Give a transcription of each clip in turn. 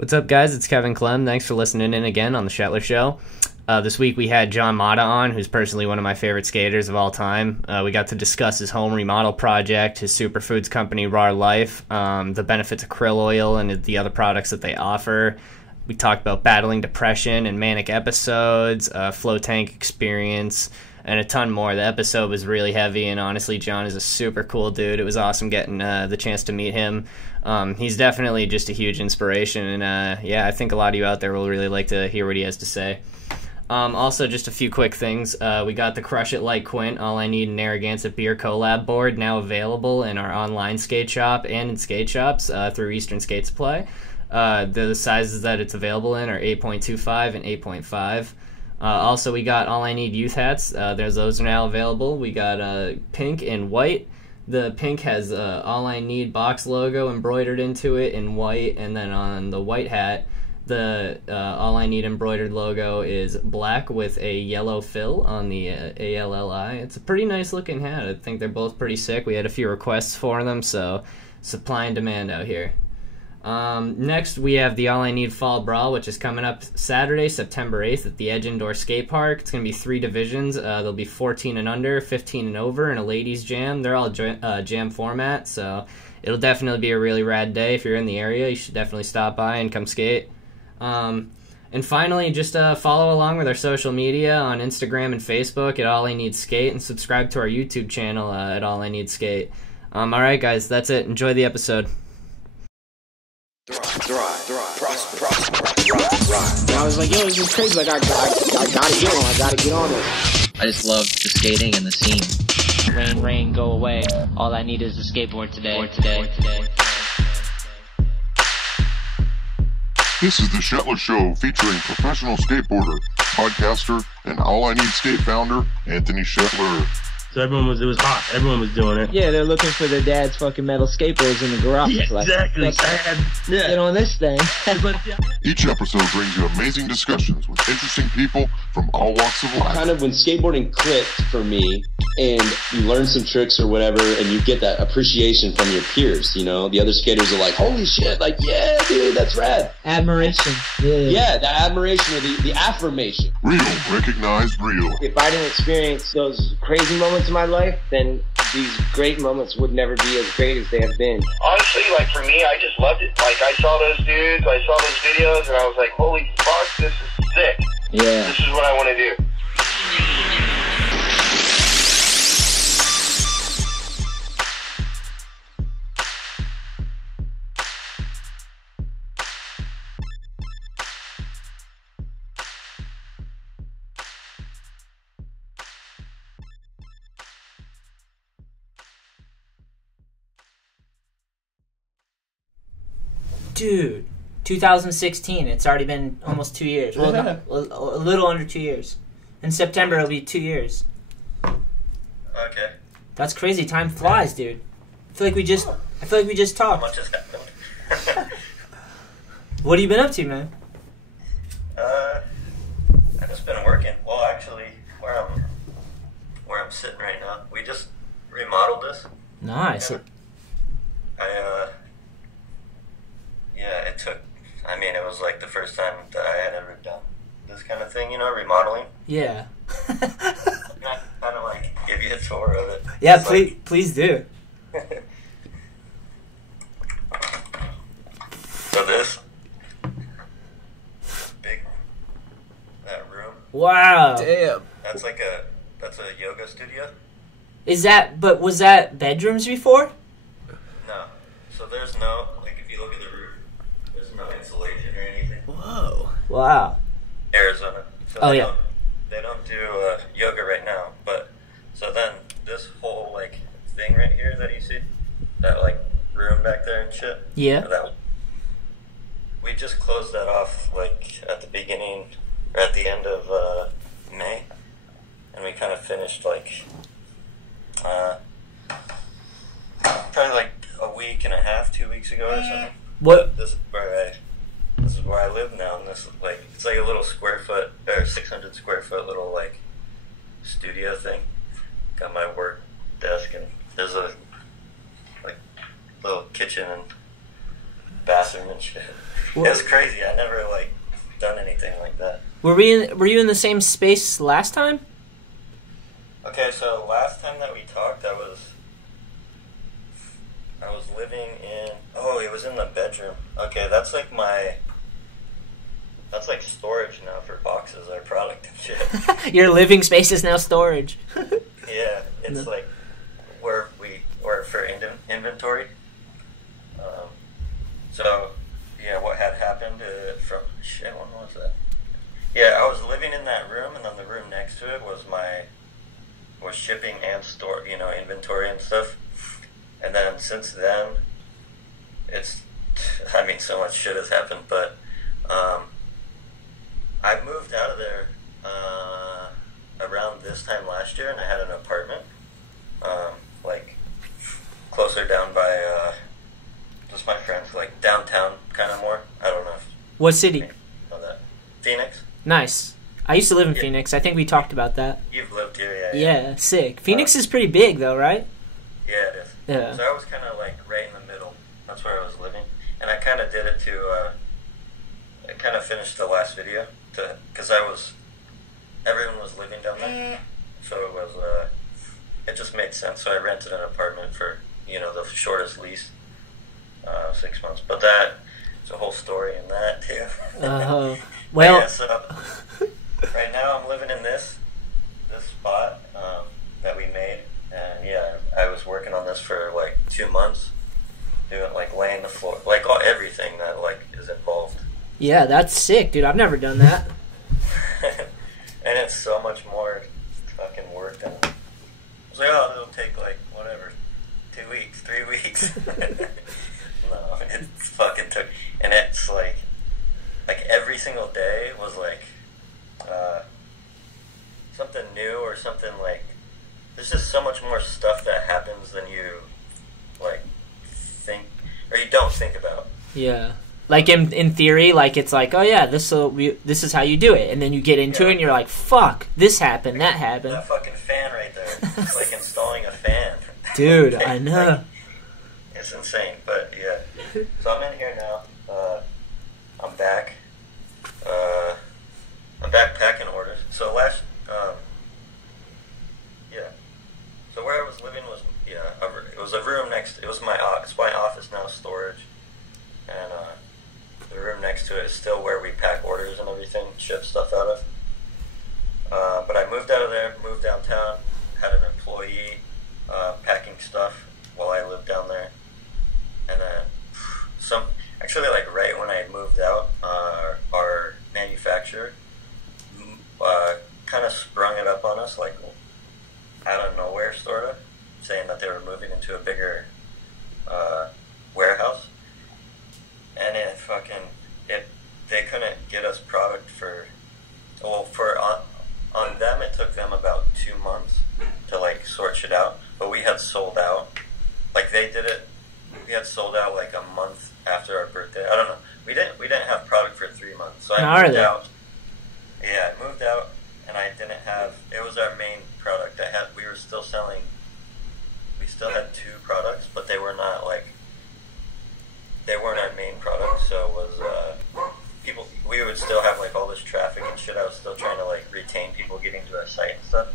What's up, guys? It's Kevin Clem. Thanks for listening in again on The Shetler Show. This week we had John Motta on, who's personally one of my favorite skaters of all time. We got to discuss his home remodel project, his superfoods company, Rawr Life, the benefits of krill oil and the other products that they offer. We talked about battling depression and manic episodes, flow tank experience, and a ton more. The episode was really heavy, and honestly, John is a super cool dude. It was awesome getting the chance to meet him. He's definitely just a huge inspiration, and yeah, I think a lot of you out there will really like to hear what he has to say. Also, just a few quick things. We got the Crush It Like Quint, All I Need in Narragansett Beer collab board now available in our online skate shop and in skate shops through Eastern Skate Supply. The sizes that it's available in are 8.25 and 8.5. Also, we got All I Need youth hats. Those are now available. We got pink and white. The pink has All I Need box logo embroidered into it in white, and then on the white hat, the All I Need embroidered logo is black with a yellow fill on the ALLI. It's a pretty nice looking hat. I think they're both pretty sick. We had a few requests for them, so supply and demand out here. Next, we have the All I Need Fall Brawl, which is coming up Saturday, September 8th at the Edge Indoor Skatepark. It's going to be 3 divisions. There'll be 14 and under, 15 and over, and a ladies' jam. They're all jam format, so it'll definitely be a really rad day. If you're in the area, you should definitely stop by and come skate. And finally, just follow along with our social media on Instagram and Facebook at All I Need Skate, and subscribe to our YouTube channel at All I Need Skate. Alright, guys, that's it. Enjoy the episode. I was like, yo, this is crazy. Like, I gotta get on it. I just love the skating and the scene. Rain, go away. All I need is a skateboard today. This is the Shetler Show featuring professional skateboarder, podcaster, and All I Need Skate founder, Anthony Shetler. So it was hot. Everyone was doing it. Yeah, they're looking for their dad's fucking metal skateboards in the garage. Yeah, exactly. Like, get on this thing. Each episode brings you amazing discussions with interesting people from all walks of life. Kind of when skateboarding clicked for me, and you learn some tricks or whatever, and you get that appreciation from your peers, you know? The other skaters are like, holy shit, like, yeah, dude, that's rad. Admiration. Yeah, the admiration or the affirmation. Real, recognized real. If I didn't experience those crazy moments in my life, then these great moments would never be as great as they have been. Honestly, like, for me, I just loved it. Like, I saw those dudes, I saw those videos, and I was like, holy fuck, this is sick. Yeah. This is what I want to do. Dude, 2016. It's already been almost 2 years. Well, no, a little under 2 years. In September, it'll be 2 years. Okay. That's crazy. Time flies, dude. I feel like we just talked. How much has happened? What have you been up to, man? I've just been working. Well, actually, where I'm sitting right now, we just remodeled this. Nice. Yeah, it took. I mean, it was like the first time that I had ever done this kind of thing, you know, remodeling. Yeah. Kind of like give you a tour of it. Yeah, It's please do. So this big that room. Wow. Damn. That's a yoga studio. Was that bedrooms before? No. So there's no, like, if you look at the roof, there's no insulation or anything. Whoa. Wow. Arizona. So Oh, they yeah. They don't do yoga right now, but so then this whole like thing right here that you see, that like room back there and shit. Yeah. We just closed that off like at the beginning or at the end of May, and we kind of finished like probably like a week and a half, 2 weeks ago or something. What? This is where I live now, and this like it's like a little square foot or 600 square foot little like studio thing. Got my work desk, and there's a like little kitchen and bathroom and shit. It was crazy. I never like done anything like that. Were you in the same space last time? Okay, so last time that we talked, I was living in. Oh, it was in the bedroom. Okay, that's like storage now for boxes or product and shit. Your living space is now storage. Yeah, it's like where for inventory. So yeah, what had happened from shit? When was that? Yeah, I was living in that room, and then the room next to it was shipping and store, inventory and stuff. And then since then, so much shit has happened, but I moved out of there around this time last year, and I had an apartment, like closer down by just my friends, like downtown, kind of more. I don't know. What city? Know that. Phoenix. Nice. I used to live in Phoenix. I think we talked about that. You've lived here, yeah. Yeah, sick. Phoenix is pretty big, though, right? Yeah, it is. Yeah. So I was kind of like right in the middle. That's where I was living, and I kind of did it to. I kind of finished the last video because everyone was living down there, so it was. It just made sense. So I rented an apartment for the shortest lease, 6 months. But it's a whole story in that too. Well. Yeah, so right now I'm living in this spot that we made, and yeah, I was working on this for like 2 months, doing like laying the floor, like everything that like is involved. Yeah, that's sick, dude. I've never done that. And it's so much more fucking work than. I was like, oh, it'll take like whatever, 2 weeks, 3 weeks. No, it fucking took, and it's like every single day was like something new or something like. There's just so much more stuff that happens than you like think or you don't think about. Yeah. Like in theory, like it's like, oh yeah, this is how you do it, and then you get into it and you're like, fuck, this happened, that happened. That fucking fan right there, it's like installing a fan. Dude, I know. It's insane, but yeah. So I'm in here now. I'm back. I'm back packing orders. So So where I was living was it was a room next. It was my office now, storage, and the room next to it is still where we pack orders and everything, ship stuff out of. But I moved out of there, moved downtown, had an employee packing stuff while I lived down there, and then actually like right when I moved out, our manufacturer kind of sprung it up on us like out of nowhere, sort of, saying that they were moving into a bigger warehouse, and they couldn't get us product on them. It took them about 2 months to like sort shit out, but we had sold out. Like we had sold out like a month after our birthday. I don't know. We didn't have product for 3 months, so I moved out. Yeah, I moved out, and I didn't have. It was our main product. We were still selling. We still had 2 products, but they were not like. They weren't our main product, so it was people. We would still have like all this traffic and shit. I was still trying to like retain people getting to our site and stuff,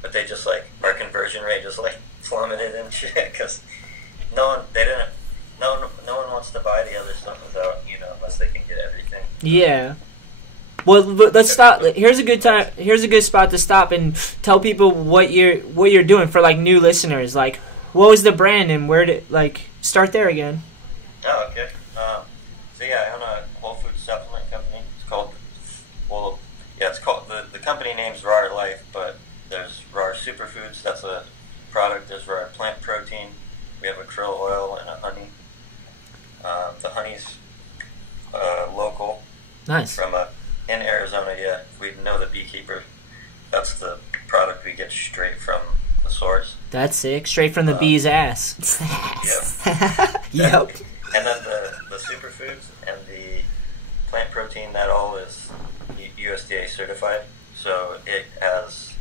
but they just like our conversion rate just like plummeted and shit because no one wants to buy the other stuff without unless they can get everything. Yeah. Well, let's stop. Here's a good time. Here's a good spot to stop and tell people what you're doing for like new listeners. Like, what was the brand and where did start there again? Oh, okay. So yeah, I own a Whole Foods supplement company. It's called the company name's Rawr Life, but there's Rawr Superfoods. That's a product. There's Rawr Plant Protein. We have a krill oil and a honey. The honey's local. Nice. From in Arizona, yeah. We know the beekeeper. That's the product we get straight from the source. That's sick. Straight from the bee's ass. Yep. Yep. And then the superfoods and the plant protein, that all is USDA certified. So there's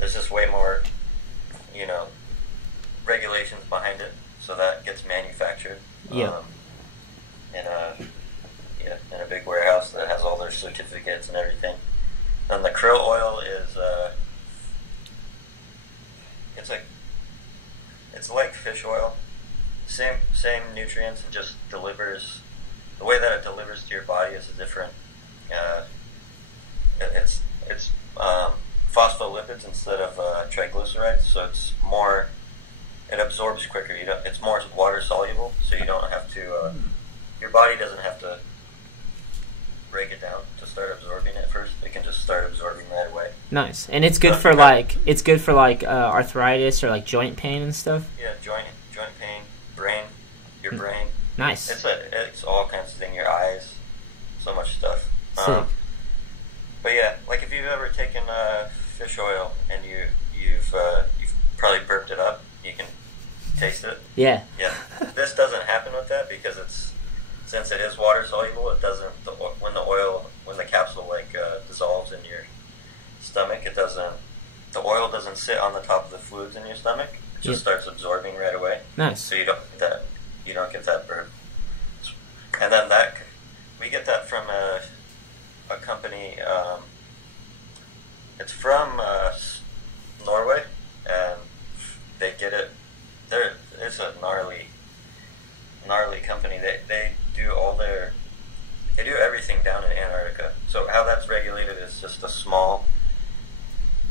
just way more, regulations behind it. So that gets manufactured. Yeah. in a big warehouse that has all their certificates and everything. And the krill oil is it's like fish oil, same nutrients. It just delivers, the way that it delivers to your body is a different. It's phospholipids instead of triglycerides, so it's more. It absorbs quicker. It's more water soluble, so you don't have to. Your body doesn't have to break it down to start absorbing it first. It can just start absorbing right away. Nice, and it's good for arthritis or like joint pain and stuff. Yeah, joint pain, your brain. Nice. It's all kinds of things. Your eyes, so much stuff. Sick. But yeah, like if you've ever taken fish oil and you've probably burped it up, you can taste it. Yeah. Yeah. This doesn't happen with that because since it is water soluble, it doesn't. When the capsule dissolves in your stomach, it doesn't. The oil doesn't sit on the top of the fluids in your stomach. It just starts absorbing right away. Nice. So you don't get that burp. And then we get that from a company. It's from Norway, and they get it. It's a gnarly company. They do everything down in Antarctica. So how that's regulated is just a small.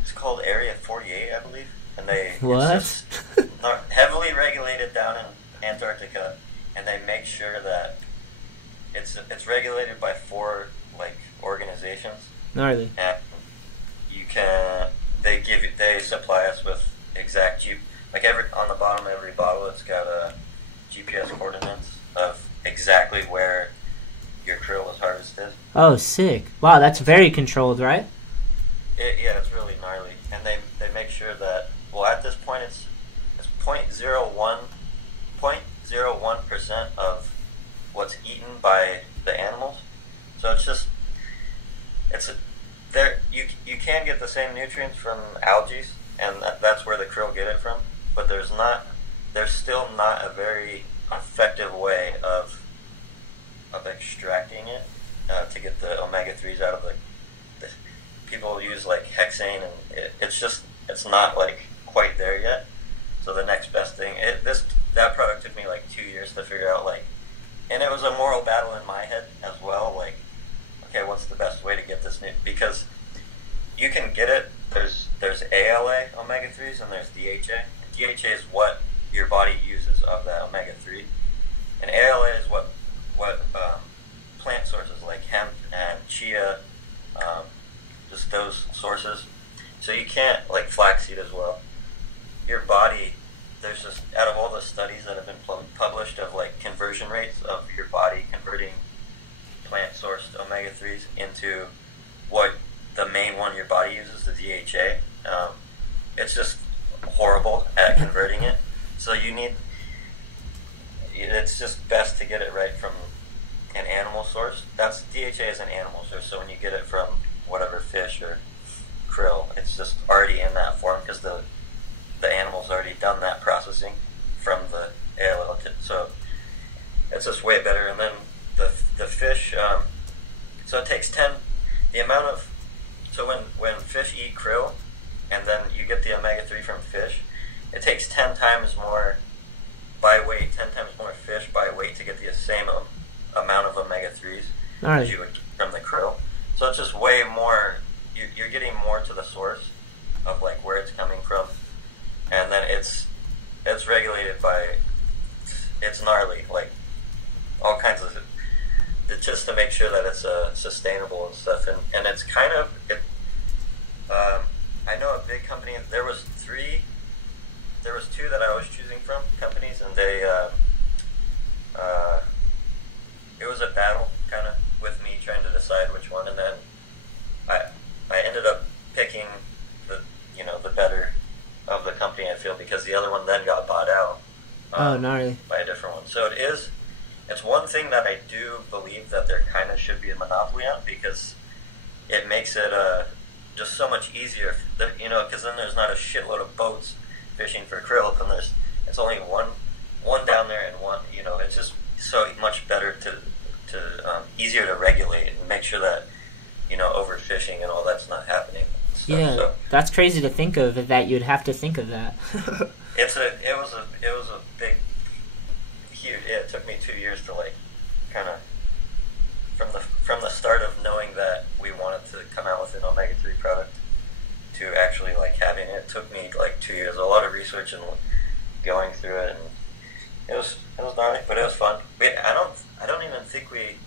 It's called Area 48, I believe, and What? It's heavily regulated down in Antarctica, and they make sure that it's regulated by 4 organizations. Gnarly. And they supply us with exact on the bottom of every bottle, it's got GPS coordinates of exactly where your krill was harvested. Oh, sick! Wow, that's very controlled, right? Yeah, it's really gnarly, and they make sure that at this point it's 0.01% of what's eaten by the animals. So you can get the same nutrients from algae, and that's where the krill get it from. But there's still not a very effective way of extracting it to get the omega-3s out of the people use hexane, and it's not quite there yet. So the next best thing, that product took me 2 years to figure out, and it was a moral battle in my head as well. Okay, what's the best way to get this new? Because you can get it. There's ALA omega-3s and there's DHA. DHA is what your body uses of that omega-3, and ALA is what plant sources like hemp and chia, just those sources. So you can't flaxseed as well. Your body, there's just out of all the studies that have been published of conversion rates of your body converting plant sourced omega-3s into what the main one your body uses, the DHA. It's just horrible at converting it. So it's just best to get it right from an animal source. DHA is an animal source, so when you get it from whatever fish or krill, it's just already in that form because the animal's already done that processing from the ALL. So it's just way better. And then the fish, so it takes so when fish eat krill, and then you get the omega-3 from fish, it takes 10 times more fish by weight to get the same amount of omega-3s as you would get from the krill. So it's just way more, you're getting more to the source of where it's coming from, and then it's regulated by, it's gnarly, all kinds of, just to make sure that it's sustainable and stuff, and it's kind of, I know a big company, there was 2 that I was choosing from, companies, and they, it was a battle, kind of, with me trying to decide which one, and then I ended up picking the better of the company, I feel, because the other one then got bought out by a different one. So it's one thing that I do believe that there kind of should be a monopoly on, because it makes it just so much easier, because then there's not a shitload of boats fishing for krill, and it's only one down there and one, it's just so much better to easier to regulate and make sure that overfishing and all that's not happening. Yeah, so, that's crazy to think of. That you'd have to think of that. It was a big, huge. It took me 2 years to like kind of from the start of knowing that we wanted to come out with an omega-3 product to actually like having it. It took me like 2 years, a lot of research and going through it, and it was gnarly, but it was fun. I don't even think we.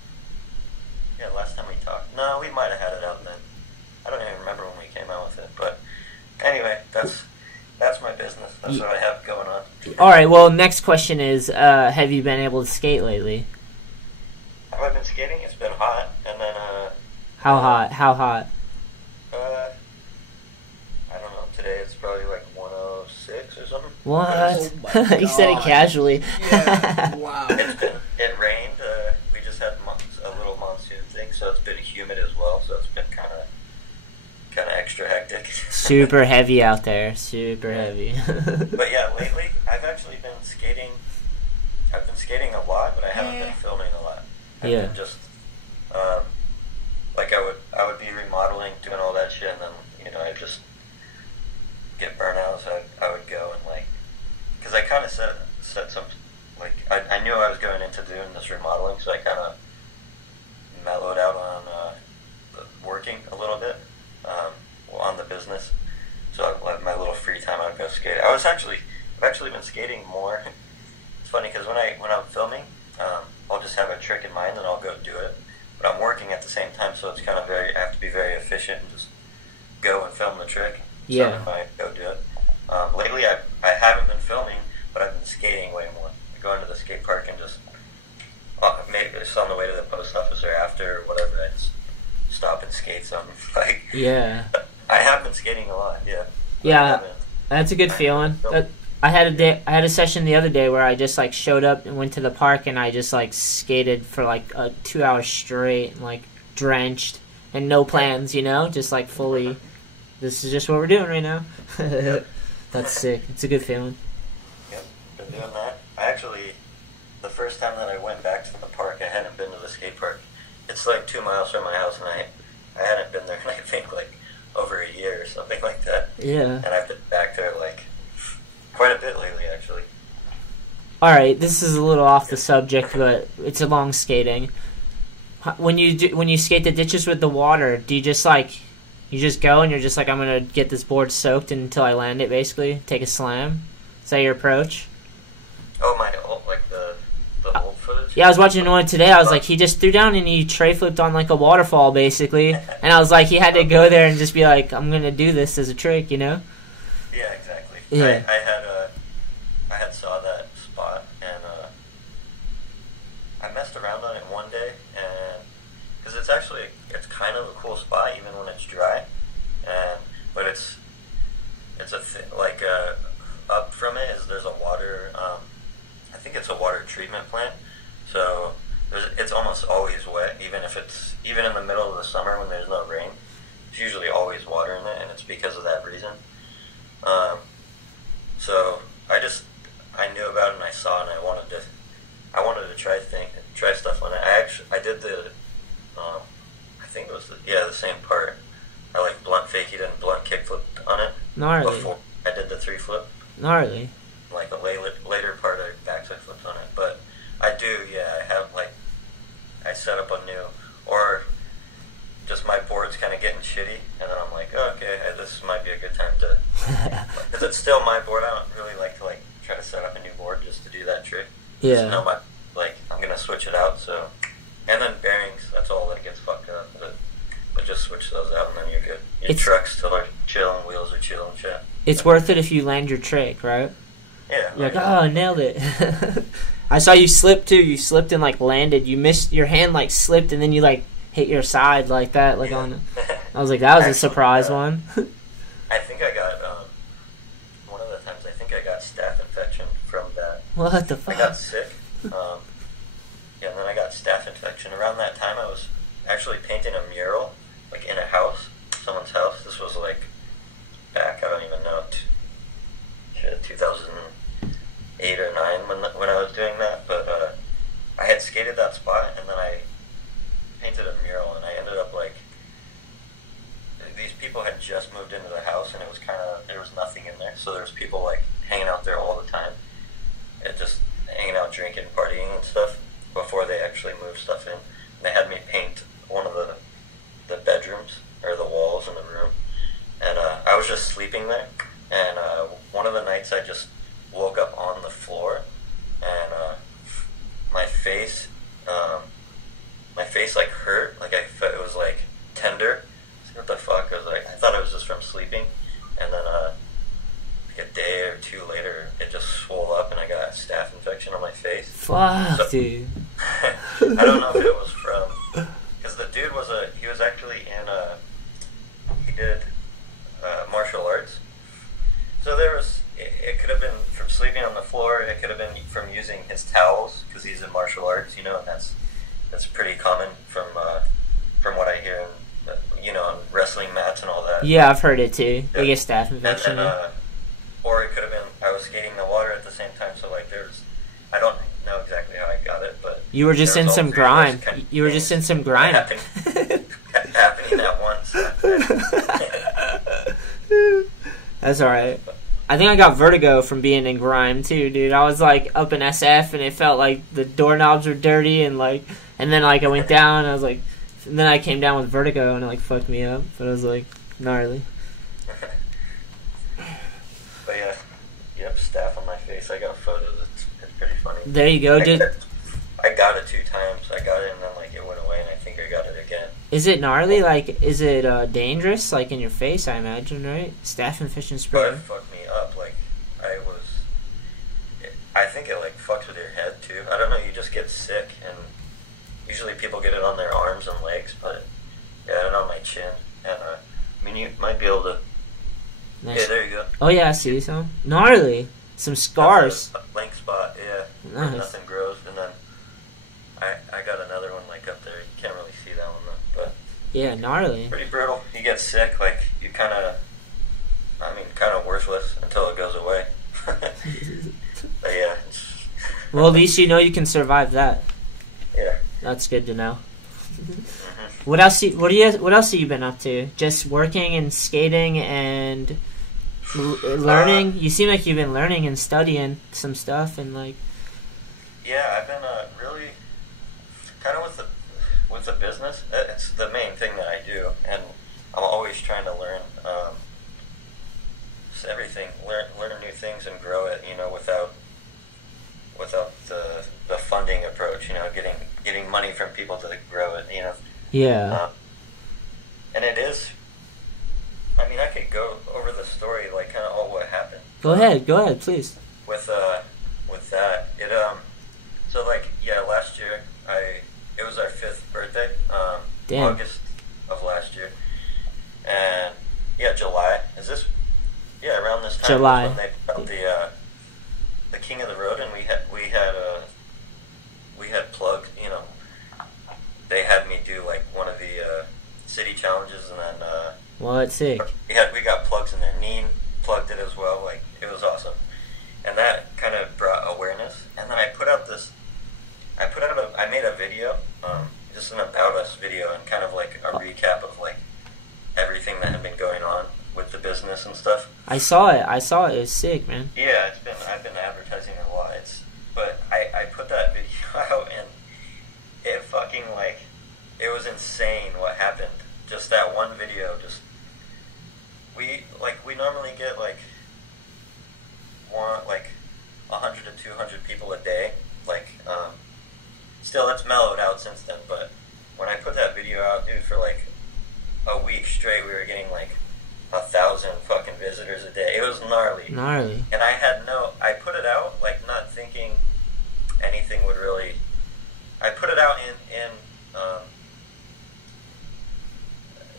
Yeah, last time we talked. No, we might have had it out then. I don't even remember when we came out with it. But anyway, that's my business. That's what I have going on. All right. Well, next question is: have you been able to skate lately? Have I been skating? It's been hot, and then How hot? How hot? I don't know. Today it's probably like 106 or something. What? Oh You said it casually. Yeah. Wow. It rained. We just had a little monsoon thing, so it's been humid as well. So it's been kind of extra hectic. Super heavy out there. Super heavy. But yeah, lately I've actually been skating. I've been skating a lot, but I haven't been filming a lot. I've been just like I would be remodeling, doing all that shit, and then I just get burnt out. So I would go and like, because I kind of set some like I knew I was going into doing this remodeling, so I kind of mellowed out on working a little bit on the business. So I have my little free time. I'd go skate. I've actually been skating more. It's funny because when I'm filming, I'll just have a trick in mind and I'll go do it. But I'm working at the same time, so it's kind of I have to be very efficient and just go and film the trick. Yeah. So I go do it. Lately, I haven't been filming, but I've been skating way more. I go into the skate park and just maybe it's on the way to the post office or after or whatever. I just stop and skate something. Like I have been skating a lot. Yeah. Yeah, that's a good feeling. I had a session the other day where I just like showed up and went to the park and I just like skated for like 2 hours straight, like drenched and no plans, just like fully. This is just what we're doing right now. That's sick. It's a good feeling. Yep, been doing that. I actually, the first time that I went back to the park, I hadn't been to the skate park. It's like 2 miles from my house, and I hadn't been there in I think like over a year or something like that. Yeah. And I've been back there like quite a bit lately, actually. All right, this is a little off the subject, but it's along skating. When you skate the ditches with the water, do you just go and you're just like, I'm gonna get this board soaked until I land it, basically take a slam? Is that your approach? Oh, my old, like the old footage? Yeah, I was watching one today. I was like, he just threw down and he tray flipped on like a waterfall, basically. And I was like, he had to go there and just be like, I'm gonna do this as a trick, Yeah, exactly. Yeah. I had saw that spot and I messed around on it one day, and because it's kind of a cool spot even when it's dry, but it's up from it there's a water. I think it's a water treatment plant, so it's almost always wet, even in the middle of the summer when there's no rain. There's usually always water in it, and it's because of that reason. So I knew about it and I saw it, and I wanted to try stuff on it. I did the I think it was the same part. I like blunt fakied and blunt kickflipped on it. Gnarly. Before I did the 3-flip. Gnarly. Like the later part I backside flipped on it, but I have I set up a new, or just my board's kind of getting shitty, and then I'm like, oh, okay, this might be a good time to, because it's still my board. I don't really like to try to set up a new board just to do that trick. Yeah. Just know I'm gonna switch it out. So, and then bearings. That's all that gets fucked up. But just switch those out, and then you're good. Your truck's still are chill, and wheels are chill and shit. It's worth it if you land your trick, right? Yeah. You're like, oh, nailed it. I saw you slip too. You slipped and landed. You missed, your hand slipped, and then you hit your side like that, on. I was like, that was a surprise one. I think I got one of the times. I think I got staph infection from that. What the fuck? I got sick. And then I got staph infection. Around that time, I was actually painting a mural, in a house, someone's house. This was back, I don't even know, 2008 or 9 when I was doing that. But I stuff in. And they had me paint one of the bedrooms, or the walls in the room. And I was just sleeping there. And one of the nights I just woke up on the floor, and my face like hurt. Like I felt it was like tender. What the fuck? I thought it was just from sleeping. And then like a day or two later, it just swelled up and I got a staph infection on my face. Fuck, so, dude. I don't know if it was from, because the dude he was actually in he did martial arts. So it could have been from sleeping on the floor, it could have been from using his towels, because he's in martial arts, and that's pretty common from what I hear on wrestling mats and all that. Yeah, I've heard it too. They get staph infection. Or it could have been I was skating in the water at the same time, so like I don't know exactly how I got it, but you were just in some grime. You were just in some grime. Happening at once. That's alright. I think I got vertigo from being in grime too, dude. I was like up in SF and it felt like the doorknobs were dirty and then like I went down and I was like, and then I came down with vertigo and it like fucked me up. But I was like gnarly. But yeah, yep, staph on my face. I got photos. It's pretty funny. There you go, dude. I got it 2 times. I got it and then like it went away and I think I got it again. Is it gnarly? Like, is it dangerous? Like in your face, I imagine, right? Staph infection spray. But it fucked me up. Like I think it like fucks with your head too. I don't know. You just get sick, and usually people get it on their arms and legs, but yeah, and on my chin. And I mean, you might be able to. Nice. Yeah, there you go. Oh yeah, I see some gnarly, some scars. A blank spot, yeah. Nice. Nothing grows, and then I got another one like up there. You can't really see that one though, but yeah, gnarly. Pretty brutal. You get sick, like you kind of worthless until it goes away. But yeah. Well, at least you know you can survive that. Yeah. That's good to know. Mm-hmm. What else have you been up to? Just working and skating and learning? You seem like you've been learning and studying some stuff and like. Yeah, I've been really kind of with the business. It's the main thing that I do, and I'm always trying to learn everything, learn new things and grow it. Without the funding approach. Getting money from people to grow it. Yeah. And it is. I mean, I could go over the story, like kind of all what happened. Go ahead, please. With that, so like last year it was our 5th birthday, August of last year, and July around this time July. was when they put out the King of the Road, and we had plugged. They had me do like one of the city challenges, and then well, that's sick. We got plugs in there. Neen plugged it as well. Like it was awesome, and that kind of brought awareness. And then I made a video, just an about us video, and kind of like a recap of like everything that had been going on with the business and stuff. I saw it. It was sick, man. Yeah, I've been advertising it a lot. But I put that video out, and it fucking it was insane what happened. Just that one video. We normally get like 100 to 200 people a day. Still that's mellowed out since then. But when I put that video out, dude, for like a week straight, we were getting like 1,000 fucking visitors a day. It was gnarly. And I put it out not thinking anything would really. I put it out in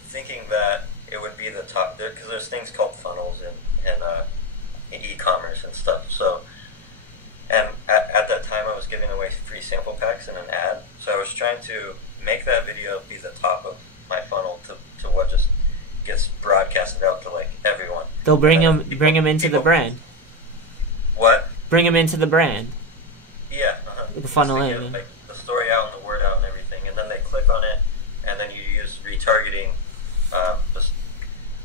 thinking that it would be the top, because there's things called funnels in e-commerce and stuff. So, and at that time I was giving away free sample packs and an ad. So I was trying to make that video be the top of my funnel to what just gets broadcasted out to like everyone. They'll bring them into the brand. What? Bring them into the brand. Yeah. The funnel in. Get, like, the story out and the word out and everything, and then they click on it, and then you use retargeting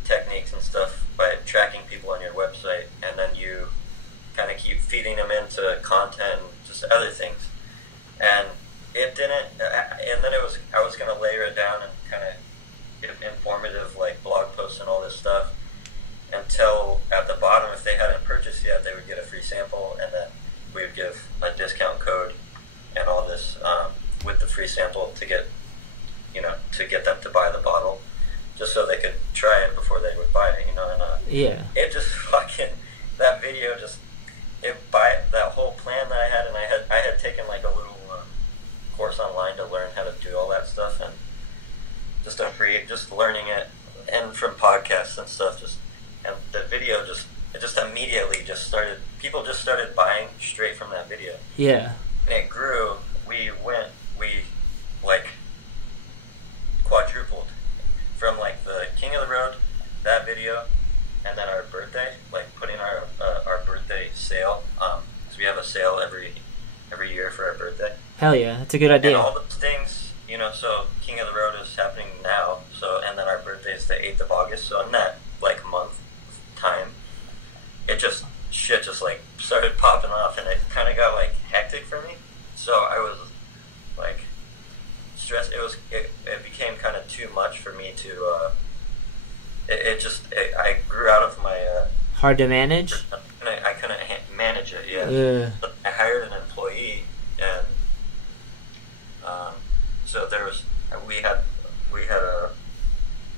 techniques and stuff by tracking people on your website, and then you kind of keep feeding them into content and just other things. And it to get them to buy the bottle, just so they could try it before they would buy it, and Yeah. it just fucking, that video just, that whole plan that I had, and I had taken like a little course online to learn how to do all that stuff, and just learning it, and from podcasts and stuff, and the video it just immediately people just started buying straight from that video. Yeah. And it grew. We like quadrupled from like the King of the Road, that video, and then our birthday, like putting our birthday sale. So we have a sale every year for our birthday. Hell yeah, that's a good idea. And all those things, so King of the Road is happening now. So, and then our birthday is the 8th of August. So in that like month time, shit just like started popping off, and it kind of got like hectic for me. So I was like stressed. It became kind of too much for me to. I grew out of my. Hard to manage. I couldn't manage it. Yeah. Yeah. I hired an employee, and so we had a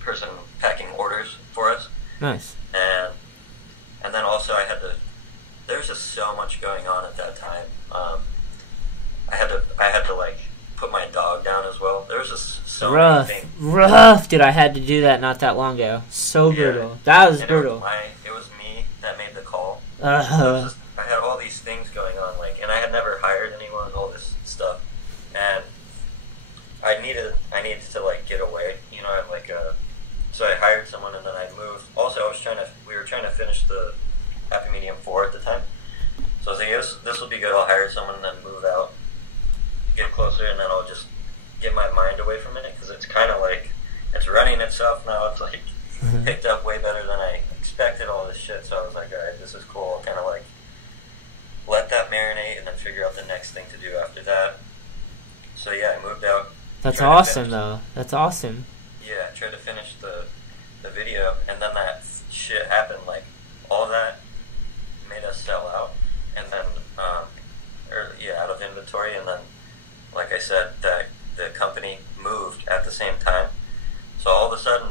person packing orders for us. Nice. And then also there was just so much going on at that time. I had to like put my dog down as well. There was just so many things. Rough, dude. I had to do that not that long ago. So brutal. That was brutal. It was me that made the call. Uh-huh. I had all these things going on, and I had never hired anyone, all this stuff, and I needed to like get away. So I hired someone, and then I moved. Also, we were trying to finish the Happy Medium 4 at the time. So I was like, this will be good. I'll hire someone and then move out, get closer, and then I'll just get my mind away from it, because it's kind of like it's running itself now. It's like picked up way better than I expected, all this shit. So I was like, all right, this is cool. I'll kind of like let that marinate and then figure out the next thing to do after that. So yeah, I moved out. That's awesome, though. That's awesome. Yeah, I tried to finish the video, and then that shit happened. Like, all that made us sell out, and then out of inventory, and then, like I said, the company moved at the same time. So all of a sudden,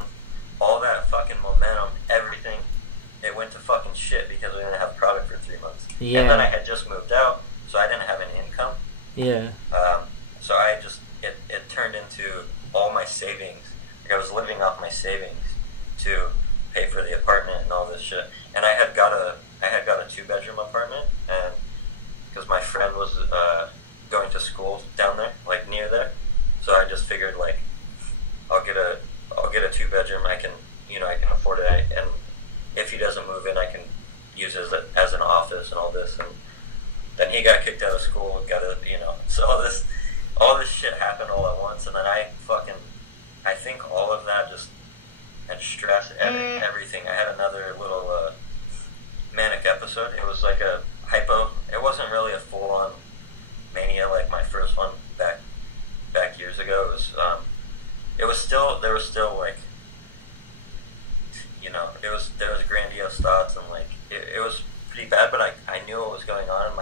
all that fucking momentum, everything, it went to fucking shit because we didn't have product for 3 months. Yeah. And then I had just moved out, so I didn't have any income. Yeah. So it turned into all my savings. Like, I was living off my savings to pay for the apartment and all this shit. And I had got a 2-bedroom apartment, and because my friend was going to school down there, like near there, so I just figured, like, I'll get a 2-bedroom. I can afford it, and if he doesn't move in, I can use it as an office and all this. And then he got kicked out of school, so all this shit happened all at once, and then I think all of that just, and stress, everything. I had another little manic episode. It was like a hypo. It wasn't really a full-on mania like my first one back years ago. There was still like, there was grandiose thoughts, and like it was pretty bad. But I knew what was going on, and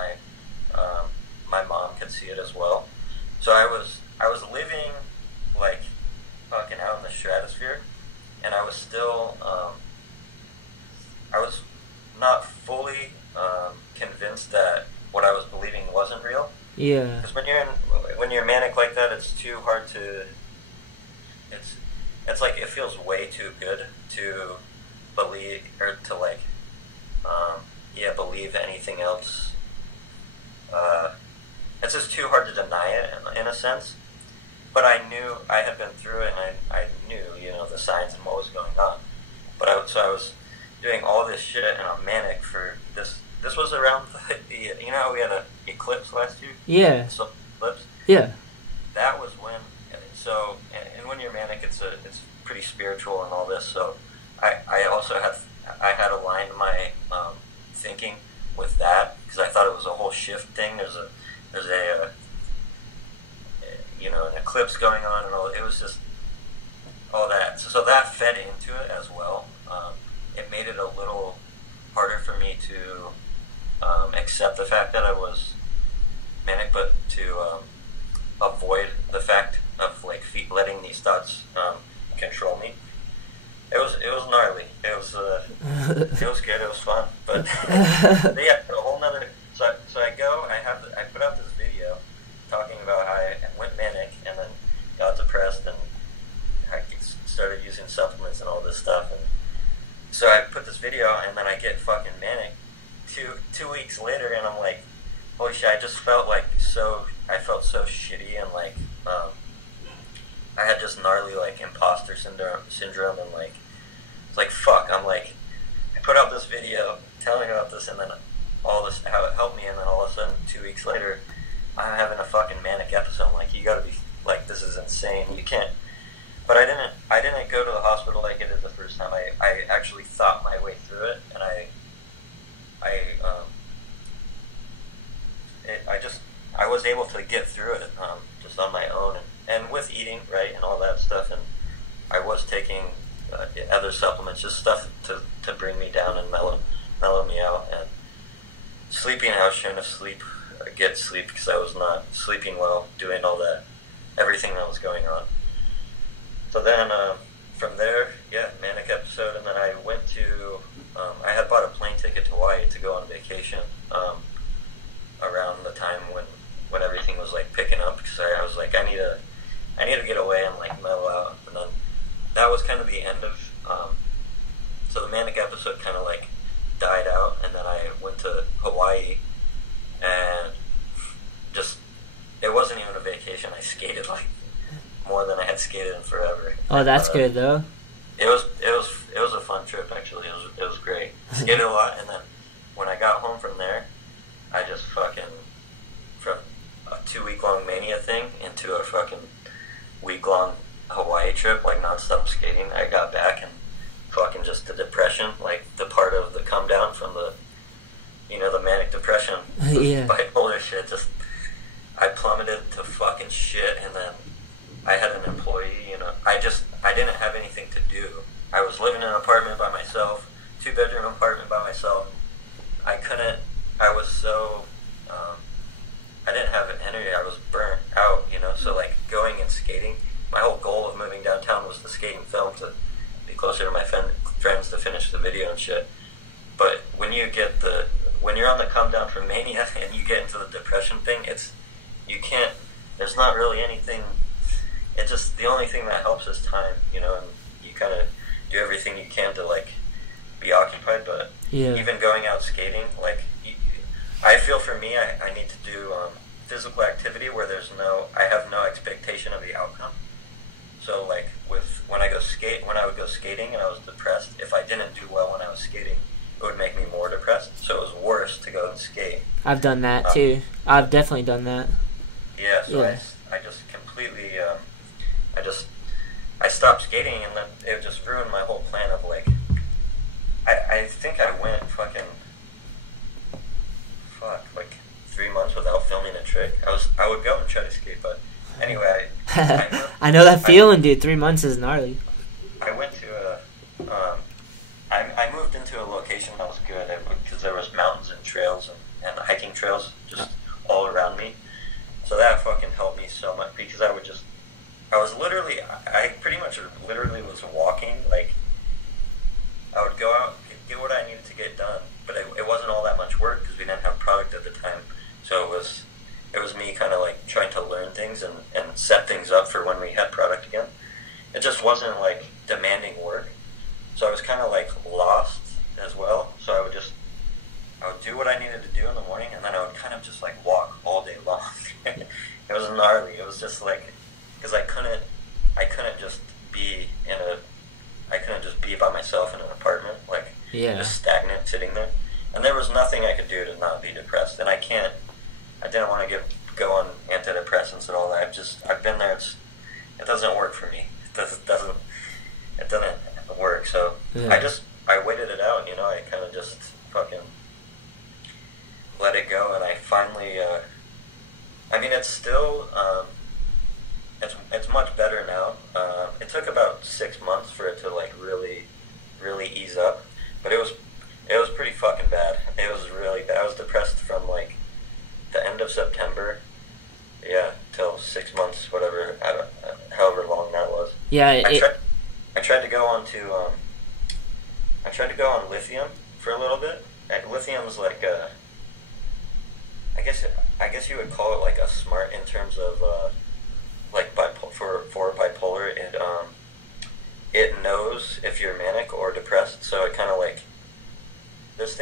my mom could see it as well. So I was living like fucking out in the stratosphere, and I was still I was not fully convinced that what I was believing wasn't real. Yeah. Because when you're manic like that, it's too hard to. It's like it feels way too good to believe, or to like believe anything else. It's just too hard to deny it in a sense. But I knew, I had been through it, and I knew, the signs and what was going on. But I was doing all this shit, and I'm manic for this. This was around the how we had an eclipse last year? Yeah. So eclipse? Yeah. That was when, so, and when you're manic, it's pretty spiritual and all this, so I also had aligned my thinking with that, because I thought it was a whole shift thing. There's a an eclipse going on, and all. It was just all that. So that fed into it as well. It made it a little harder for me to accept the fact that I was manic, but to avoid the fact of like letting these thoughts control me. It was gnarly. It was good. It was fun. But yeah, a whole nother. So I put out this video talking about how I went manic and then got depressed and I started using supplements and all this stuff. And so I put this video out and then I get fucking manic 2 weeks later, and I'm like, holy shit! I just felt like I felt so shitty, and like I had just gnarly like imposter syndrome, and like it's like fuck. I'm like, I put out this video telling about this, and then all this, how it helped me, and then all of a sudden 2 weeks later I'm having a fucking manic episode. I'm like, you gotta be like, this is insane. You can't. But I didn't go to the hospital like I did the first time. I actually thought my way through it, and I was able to get through it just on my own, and with eating right and all that stuff, and I was taking other supplements, just stuff to bring me down and mellow me out, and sleeping. I was trying to get sleep because I was not sleeping well, doing all that, everything that was going on. So then from there, yeah, manic episode, and then I went to I had bought a plane ticket to Hawaii to go on vacation around the time when everything was like picking up, because I was like, I need to get away and like mellow out. And then that was kind of the end of so the manic episode kind of like died out, and then I went to Hawaii, and just, it wasn't even a vacation. I skated like more than I had skated in forever. Oh, that's good though. It was a fun trip, actually. It was great. Skated a lot, and then when I got home from there, I just fucking, from a 2-week-long mania thing into a fucking week-long Hawaii trip, like non-stop skating. I got back, and fucking just the depression, like the part of the come down from the, the manic depression, yeah, bipolar shit, just, I plummeted to fucking shit. And then I had an employee, I didn't have anything to do. I was living in an apartment by myself, 2-bedroom apartment by myself. I was so, I didn't have energy. I was burnt out, so like going and skating, my whole goal of moving downtown was to skate and film, to be closer to my friends, to finish the video and shit. But when you're on the come down from mania and you get into the depression thing, there's not really anything. It's just, the only thing that helps is time, and you kind of do everything you can to like be occupied. But even going out skating, like, I feel for me, I need to do physical activity where I have no expectation of the outcome. So like when I would go skating and I was depressed, if I didn't do well when I was skating, it would make me more depressed. So it was worse to go and skate. I've done that too. I've definitely done that. Yeah, so I just completely, I stopped skating, and then it just ruined my whole plan of like, I think I went like 3 months without filming a trick. I would go and try to skate, but anyway, I know that feeling, dude. 3 months is gnarly. I went to I moved into a location that was good, because there was mountains and trails and hiking trails just all around me. So that fucking helped me so much, because I pretty much literally was walking, like, I would go out, get what I needed to get done, but it wasn't all that much work, because we didn't have product at the time. So it was me kind of like trying to learn things and set things up for when we had product again. It just wasn't like demanding work. So I was kind of like lost as well. So I would do what I needed to do in the morning, and then I would kind of just like walk all day long. It was gnarly. It was just like, because I couldn't just be by myself in an apartment, like, just stagnant sitting there. And there was nothing I could do to not be depressed. And I didn't want to go on antidepressants and all that. I've been there. It doesn't work for me. It doesn't work. So I waited it out, I kind of just fucking let it go. And I finally, it's still, it's much better now. It took about 6 months for it to like really, really ease up, but it was pretty fucking bad. It was really bad. I was depressed from like the end of September, till 6 months, whatever, however long that was. Yeah, I tried to go on Lithium for a little bit. And Lithium's like I guess you would call it like a smart in terms of like for bipolar. It knows if you're manic or depressed, so it kind of like there's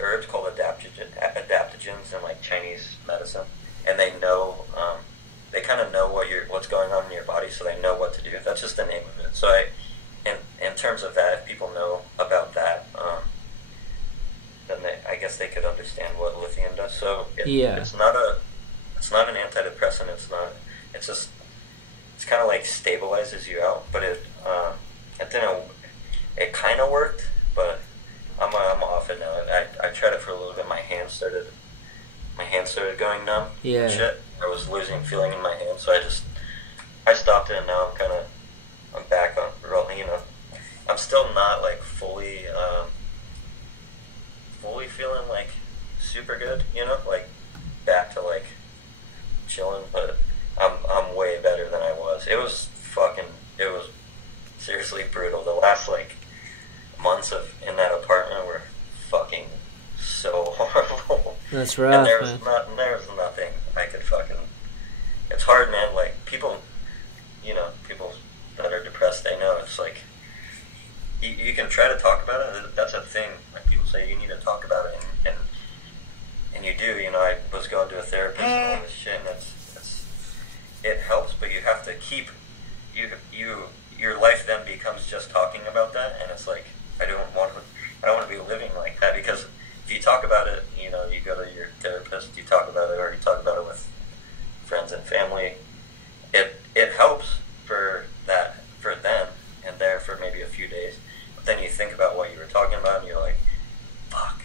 herbs called adaptogens in like Chinese medicine, and they know they kind of know what's going on in your body, so they know what to do. That's just the name of it. So in terms of that, if people know about that, then I guess they could understand what lithium does. So it's not an antidepressant. It's kind of like stabilizes you out, but it kind of worked, but I'm off it now. I tried it for a little bit. My hand started going numb. Yeah. And shit. I was losing feeling in my hand, so I stopped it, and now I'm back on rolling. You know, I'm still not like fully feeling like super good. You know, like back to like chilling, but I'm way better than I was. It was seriously brutal. The last like months in that apartment were fucking so horrible. That's rough. And there was nothing I could fucking. It's hard, man. Like people that are depressed, they know it's like you can try to talk about it. That's a thing. Like people say, you need to talk about it, and you do. You know, I was going to a therapist and all this shit, and it helps, but you have to keep your life then becomes just talking about that, and it's like I don't want to be living like that, because if you talk about it, you know, you go to your therapist, you talk about it, or you talk about it with friends and family, it helps for then and there for maybe a few days, but then you think about what you were talking about and you're like, fuck,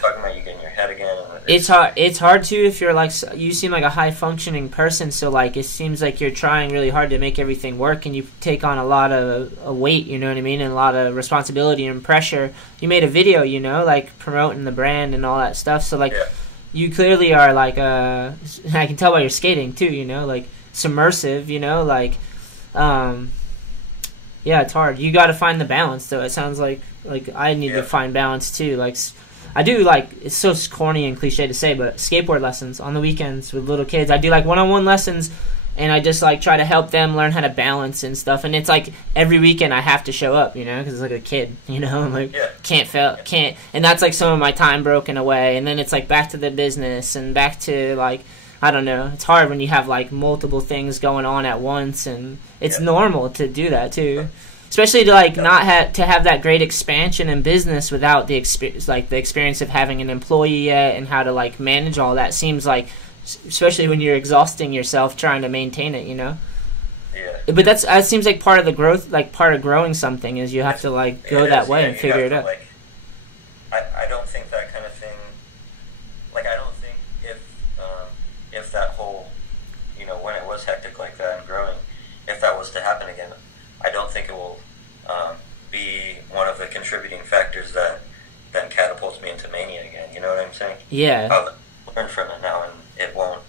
talking about you getting your head again. And it's hard too if you're like, you seem like a high functioning person, so like it seems like you're trying really hard to make everything work, and you take on a lot of weight, you know what I mean, and a lot of responsibility and pressure. You made a video, you know, like promoting the brand and all that stuff, so like you clearly are like I can tell by your skating too, you know, like submersive, you know, like yeah, it's hard. You got to find the balance though. It sounds like I need to find balance too. Like I do, like, it's so corny and cliche to say, but skateboard lessons on the weekends with little kids. I do like one-on-one lessons, and I just like try to help them learn how to balance and stuff. And it's like every weekend I have to show up, you know, because it's like a kid, you know. I'm like can't, and that's like some of my time broken away. And then it's like back to the business and back to like, I don't know. It's hard when you have like multiple things going on at once, and it's normal to do that too. Especially to like not have that great expansion in business without the experience of having an employee yet, and how to like manage all that seems like, especially when you're exhausting yourself trying to maintain it, you know. Yeah. But that seems like part of the growth, like part of growing something is you have to like go that way and figure it out. Like, I don't think that kind of thing. Like I don't think if that whole, you know, when it was hectic like that and growing, if that was to happen again, I don't think it will be one of the contributing factors that then catapults me into mania again. You know what I'm saying? Yeah. I'll learn from it now, and it won't.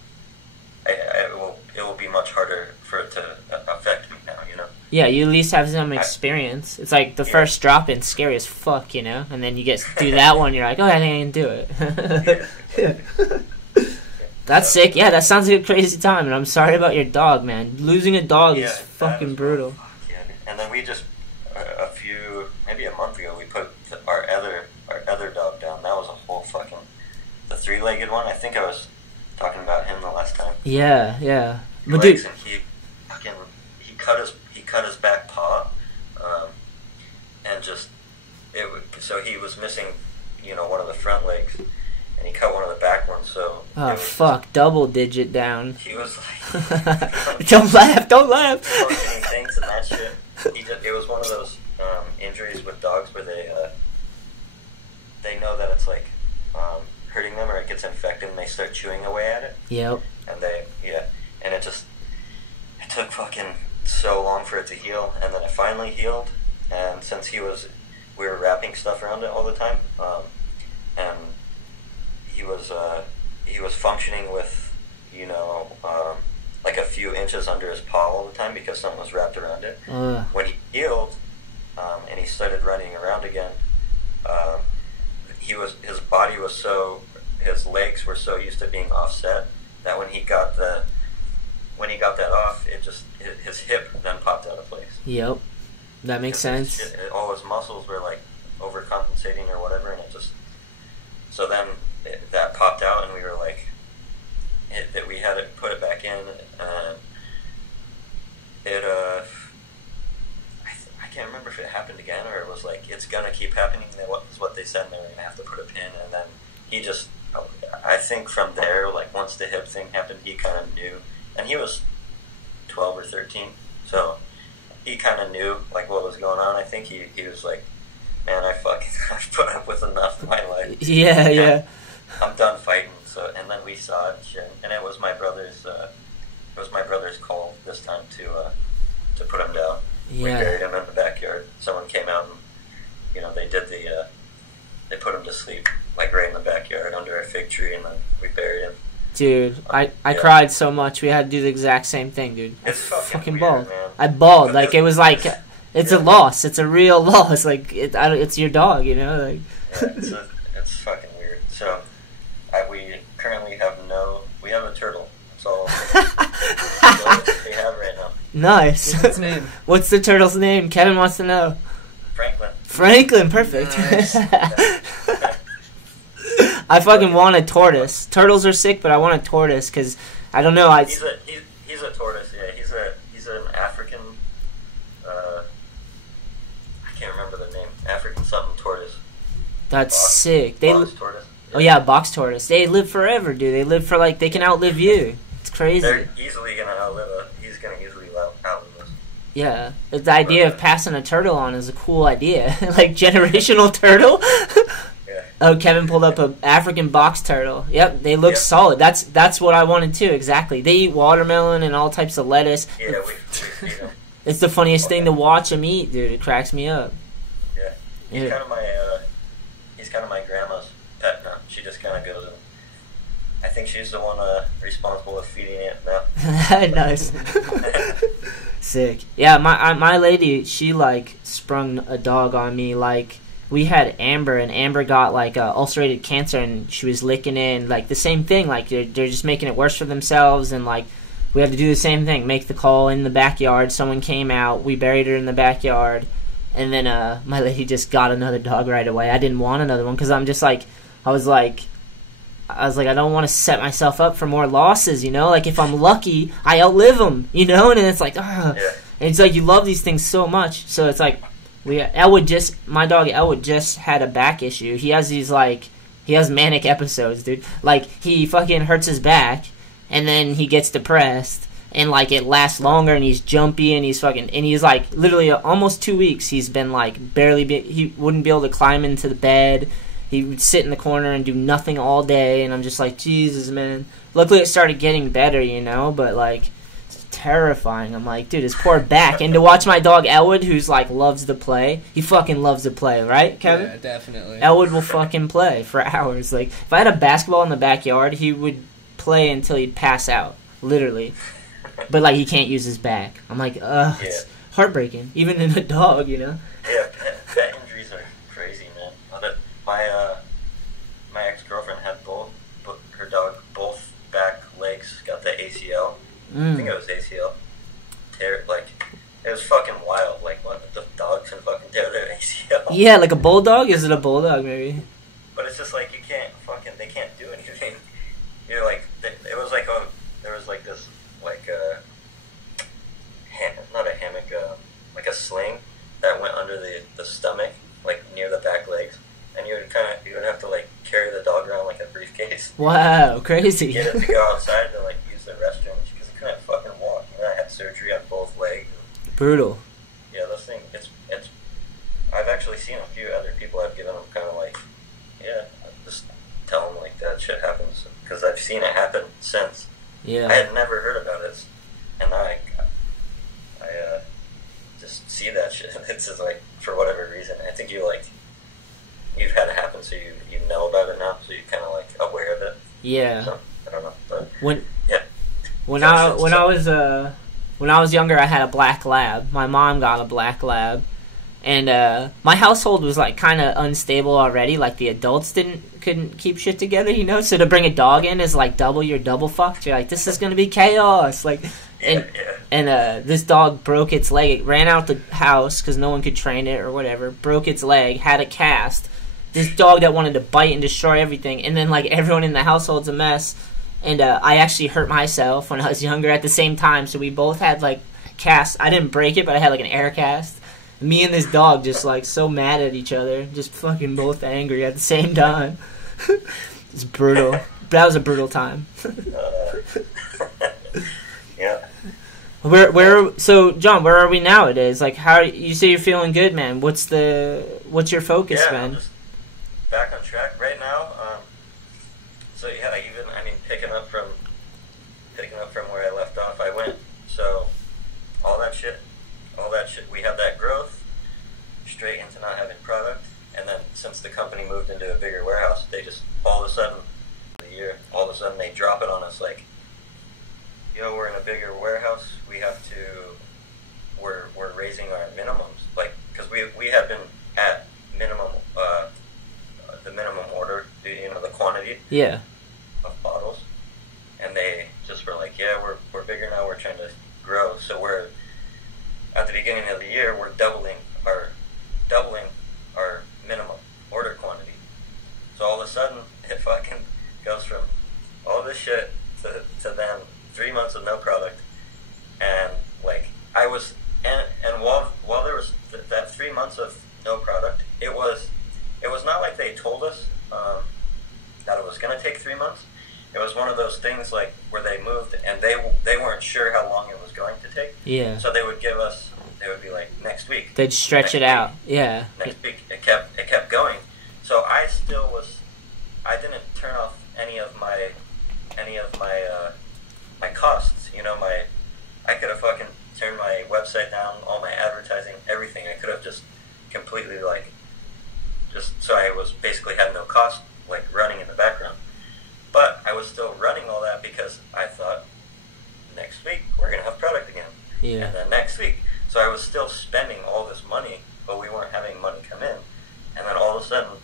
It will be much harder for it to affect me now. You know? Yeah, you at least have some experience. It's like the first drop in scary as fuck, you know, and then you get do that one, you're like, oh, I think I can do it. That's sick. Yeah, that sounds like a crazy time, and I'm sorry about your dog, man. Losing a dog is fucking brutal. Yeah, and then we just maybe a month ago, we put our other dog down. That was a whole fucking the 3-legged one. I think I was talking about him the last time. Yeah. But dude, and he cut his back paw, and so he was missing, you know, one of the front legs. And he cut one of the back ones, so... Oh, fuck. Double digit down. He was like... Don't laugh! Functioning things and that shit. It was one of those injuries with dogs where they know that it's like hurting them, or it gets infected and they start chewing away at it. Yep. And and it took fucking so long for it to heal, and then it finally healed, and since we were wrapping stuff around it all the time, and he was functioning with, you know, inches under his paw all the time because something was wrapped around it. When he healed, and he started running around again, his body was his legs were so used to being offset that when he got that off, his hip then popped out of place. Yep, that makes sense. All his muscles were like overcompensating or whatever, and so then that popped out, and we were like, that we had to put it back in. I can't remember if it happened again or it was like it's gonna keep happening. That was what they said. And they were gonna have to put a pin, and then he just. I think from there, like once the hip thing happened, he kind of knew, and he was 12 or 13, so he kind of knew like what was going on. I think he was like, man, I've put up with enough in my life. Yeah. I'm done fighting. So, and then we saw it, and it was my brother's call this time to put him down. Yeah. We buried him in the backyard. Someone came out and they did they put him to sleep like right in the backyard under a fig tree, and then we buried him. Dude, I cried so much. We had to do the exact same thing, dude. It's fucking bawled. weird, man. I bawled. Like, it was like, it's a loss. It's a real loss. Like, it's your dog, you know? Like. Yeah, it's fucking weird. So, we currently have we have a turtle. That's all we have right now. Nice. What's its name? What's the turtle's name? Kevin wants to know. Franklin, perfect. Nice. I fucking want a tortoise. Turtles are sick, but I want a tortoise because I don't know. He's a tortoise. Yeah, he's an African. I can't remember the name. African something tortoise. That's box, sick. Box tortoise. Oh yeah, box tortoise. They live forever, dude. They live for they can outlive you. It's crazy. They're easily gonna outlive us. He's gonna easily outlive us. Yeah, the idea of passing a turtle on is a cool idea. Like generational turtle. Yeah. Oh, Kevin pulled up an African box turtle. Yep, they look solid. That's what I wanted too. Exactly. They eat watermelon and all types of lettuce. Yeah, we feed them. It's the funniest thing to watch them eat, dude. It cracks me up. Yeah, he's kind of my grandma's pet now. She just kind of goes and I think she's the one responsible with feeding it now. Nice. Sick. Yeah, my lady, she sprung a dog on me. We had Amber, and Amber got ulcerated cancer, and she was licking it, and the same thing. They're just making it worse for themselves, and we had to do the same thing, make the call in the backyard. Someone came out, we buried her in the backyard, and then my lady just got another dog right away. I didn't want another one because I'm just I was like, I don't want to set myself up for more losses, you know? If I'm lucky, I outlive them, you know? And it's And it's you love these things so much. So it's my dog Elwood just had a back issue. He has these, he has manic episodes, dude. He fucking hurts his back, and then he gets depressed, and, it lasts longer, and he's jumpy, and he's literally almost 2 weeks, he's been, he wouldn't be able to climb into the bed. He would sit in the corner and do nothing all day, and I'm just Jesus, man. Luckily, it started getting better, you know, but, it's terrifying. I'm dude, his poor back. And to watch my dog, Elwood, who's, loves to play. He fucking loves to play, right, Kevin? Yeah, definitely. Elwood will fucking play for hours. If I had a basketball in the backyard, he would play until he'd pass out, literally. But, he can't use his back. I'm it's heartbreaking, even in a dog, you know? Yeah, pet injuries are crazy, man. My ex-girlfriend had her dog, both back legs got the ACL. I think it was ACL. It was fucking wild. What the dogs can fucking tear their ACL. Yeah, a bulldog? Is it a bulldog, maybe? But it's just you can't they can't do anything. You're it was there was this not a hammock, a sling that went under the stomach, near the back legs, and you would have to carry the dog around like a briefcase. Wow, crazy. Get it to go outside to use the restroom because he couldn't fucking walk. I had surgery on both legs. Brutal. Yeah, this thing, it's. I've actually seen a few other people I've given them just tell them that shit happens because I've seen it happen since. Yeah. I had never heard about it, and now I just see that shit. It's just for whatever reason. I think you've had it happen, so you know about it now, so you're kind of aware of it. Yeah. So, I don't know, but When I was younger, I had a black lab. My mom got a black lab, and my household was like kind of unstable already. Like the adults couldn't keep shit together, you know. So to bring a dog in is like you're double fucked. You're like, this is gonna be chaos. Like, and this dog broke its leg. It ran out the house because no one could train it or whatever. Broke its leg. Had a cast. This dog that wanted to bite and destroy everything, and then like everyone in the household's a mess. And I actually hurt myself when I was younger at the same time, so we both had, like, casts. I didn't break it, but I had, like, an air cast. Me and this dog just, like, so mad at each other, just fucking both angry at the same time. It's brutal. But that was a brutal time. Yeah. So, John, where are we nowadays? Like, how, you say you're feeling good, man. What's your focus, man? I'm just back on track right now. So yeah, picking up from where I left off, I went. So all that shit, we had that growth straight into not having product, and then since the company moved into a bigger warehouse, they just all of a sudden they drop it on us like, yo, we're in a bigger warehouse. We're raising our minimums, like, because we had been at minimum the minimum order, you know, the quantity. Yeah. Of bottles, and they just were like, yeah, we're bigger now, we're trying to grow, so we're at the beginning of the year we're doubling our minimum order quantity. So all of a sudden it fucking goes from all this shit to then 3 months of no product, and like I was and while there was that 3 months of no product, it was not like they told us that it was going to take 3 months. It was one of those things like where they moved and they weren't sure how long it was going to take. Yeah. So they would be like, next week. They'd stretch it out. Yeah. Next week. It kept going. So I didn't turn off any of my my costs. You know, I could have fucking turned my website down, all my advertising, everything. I could have just completely so I was basically had no cost like running in the background. But I was still running all that because I thought next week we're going to have product again. Yeah. And then next week. So I was still spending all this money, but we weren't having money come in. And then all of a sudden,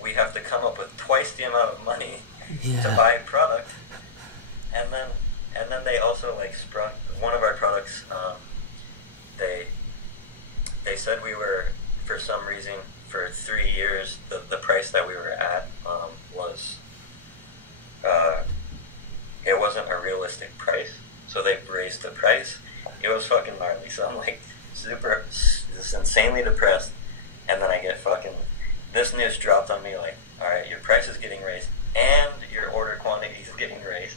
we have to come up with twice the amount of money to buy product. And then they also like sprung one of our products. They said we were, for some reason, for 3 years, the price that we were at was. It wasn't a realistic price, so they raised the price. It was fucking gnarly, so I'm like just insanely depressed, and then I get fucking, this news dropped on me like, alright, your price is getting raised, and your order quantity is getting raised,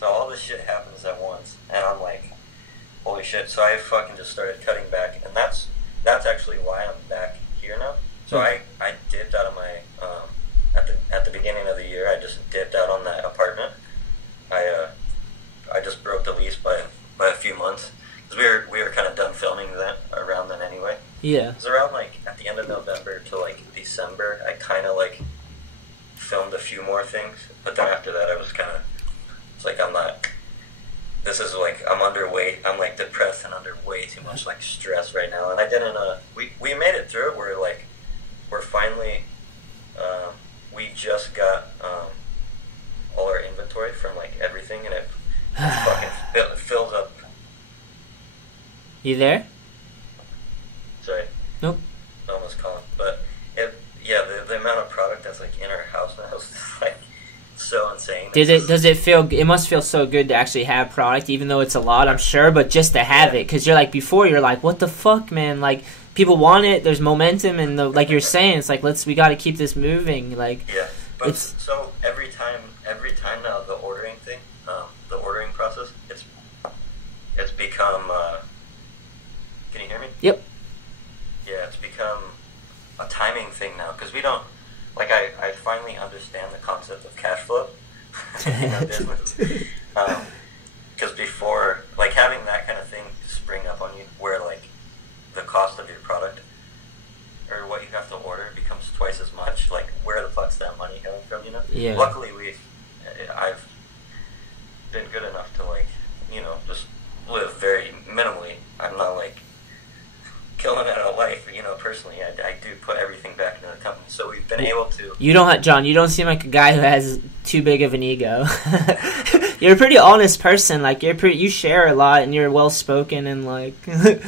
so all this shit happens at once, and I'm like, holy shit, so I fucking just started cutting back, and that's actually why I'm back here now. So I dipped out of my, at the beginning of the year, I just dipped out on that apartment. I just broke the lease by a few months because we were kind of done filming that around then anyway. Yeah. It was around like at the end of November to like December. I kind of like filmed a few more things, but then after that, I was kind of, it's like I'm not. This is like I'm underweight. I'm like depressed and under way too much like stress right now, and I didn't. We made it through it. We're finally. We just got all our inventory from like everything, and it fucking fills up. You there? Sorry. Nope. Almost calm, but the amount of product that's like in our house now is just, like so insane. Does it feel? It must feel so good to actually have product, even though it's a lot, I'm sure. But just to have it, because you're like before, you're like, what the fuck, man? Like people want it. There's momentum, and like you're saying, it's like we got to keep this moving. Like but so every time now the ordering thing, the ordering process, it's become. Can you hear me? Yep. Yeah, it's become a timing thing now because we don't. Like I finally understand the concept of cash flow in business. Because before, like having that kind of thing spring up on you, where like the cost of your product or what you have to order becomes twice as much. Like where the fuck's that money coming from? You know. Yeah. Luckily, I've been good enough to like been able to. You don't, John. You don't seem like a guy who has too big of an ego. You're a pretty honest person. Like you share a lot, and you're well spoken, and like. Yeah,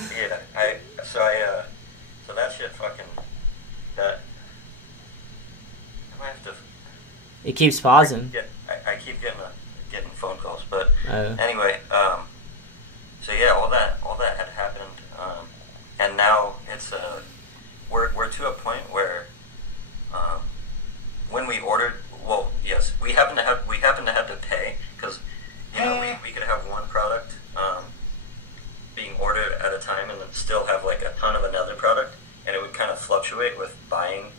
so that shit fucking that. I might have to. It keeps pausing. I keep getting phone calls, but anyway, so yeah, all that had happened, and now it's we're to a point where when we ordered, well, yes, we happen to have to pay because we could have one product being ordered at a time and then still have like a ton of another product, and it would kind of fluctuate with buying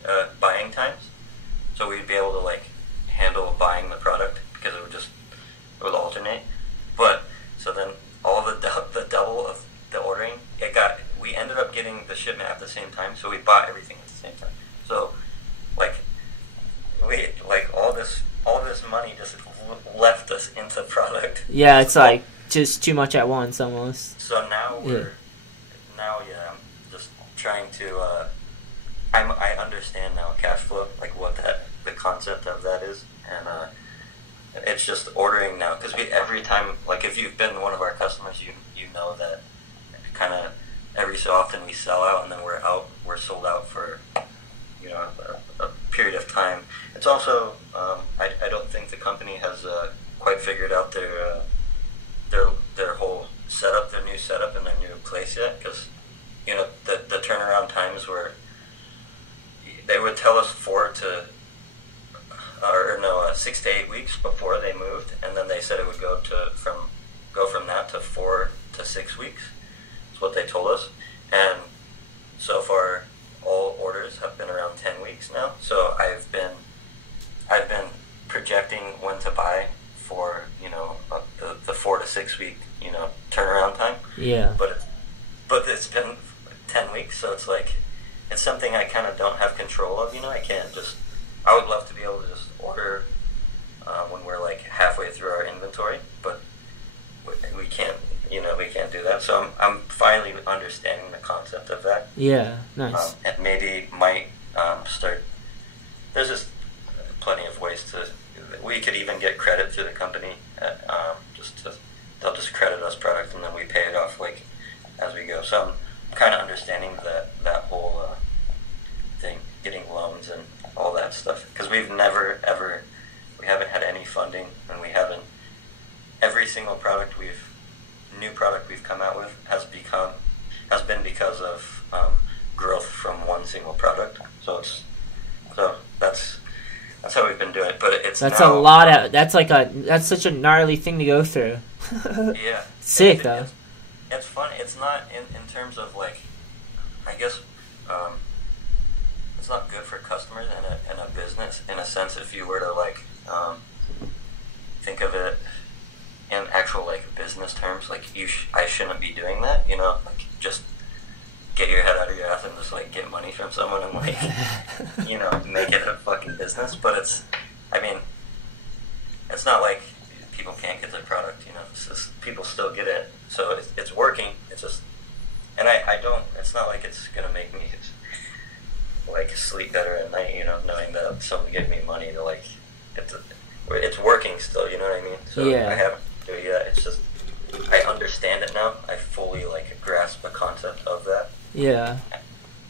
times, so we'd be able to like handle buying the product because it would alternate. But so then all the double of the ordering, we ended up getting the shipment at the same time, so we bought everything at the same time. So like all this money just left us into product. Yeah, it's like just too much at once almost. So now I'm just trying to I understand now cash flow, like what the concept of that is, and it's just ordering now because every time, like if you've been one of our customers, you know that kind of every so often we sell out and then we're sold out for a period of time. It's also I don't think the company has quite figured out their whole setup, their new setup and their new place yet, because the turnaround times were, they would tell us 6 to 8 weeks before they moved, and then they said it would go from that to 4 to 6 weeks. That's what they told us, and so far all orders have been around 10 weeks now. So I've been projecting when to buy for the 4 to 6 week turnaround time. Yeah. But it's been 10 weeks, so it's like it's something I kind of don't have control of. I can't just. I would love to be able to just order when we're like halfway through our inventory, but we can't. We can't do that. So I'm finally understanding the concept of that. Yeah, nice. And maybe might start. There's just plenty of ways to. We could even get credit to the company. They'll just credit us product and then we pay it off like as we go. So I'm kind of understanding that whole thing, getting loans and all that stuff, because we haven't had any funding, and we haven't. Every single new product we've come out with has been because of growth from one single product. So that's how we've been doing it. But it's that's now, a lot of that's such a gnarly thing to go through. Yeah, sick though. It's fun. It's not in terms of like, I guess it's not good for customers in a business in a sense. If you were to like think of it in actual like business terms, like I shouldn't be doing that. Like just get your head out of your ass and just like get money from someone and like make it a fucking business. But it's not like people can't get their product. It's just, people still get it, so it's working. It's just, and I don't. It's not like it's gonna make me like sleep better at night. Knowing that someone gave me money to like it's working still. You know what I mean? So yeah. I haven't do it yet. It's just I understand it now. I fully like grasp the concept of that. Yeah.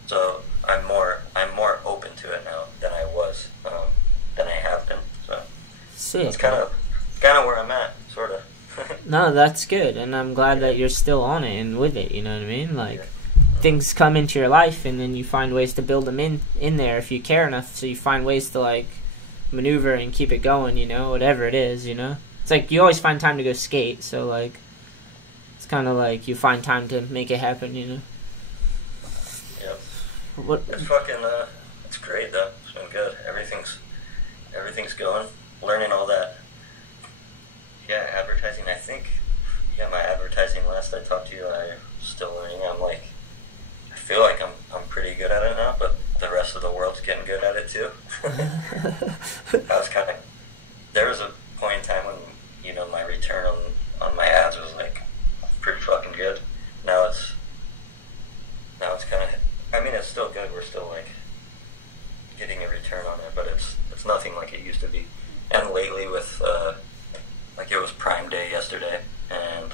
So I'm more open to it now than I was than I have been. So sick. It's kind of where I'm at, sort of. No, that's good, and I'm glad that you're still on it and with it. You know what I mean? Like things come into your life, and then you find ways to build them in there if you care enough. So you find ways to like maneuver and keep it going. Whatever it is. It's like you always find time to go skate. So like it's kind of like you find time to make it happen. Yep. It's fucking. It's great though. It's been good. Everything's going. Learning all that. Yeah, advertising. I think. Yeah, my advertising. Last I talked to you, I'm still learning. I feel like I'm pretty good at it now, but the rest of the world's getting good at it too. I was kind of. There was a point in time when my return on my ads was like pretty fucking good. Now it's kind of. It's still good. We're still like getting a return on it used to be. And lately with, like, it was Prime Day yesterday, and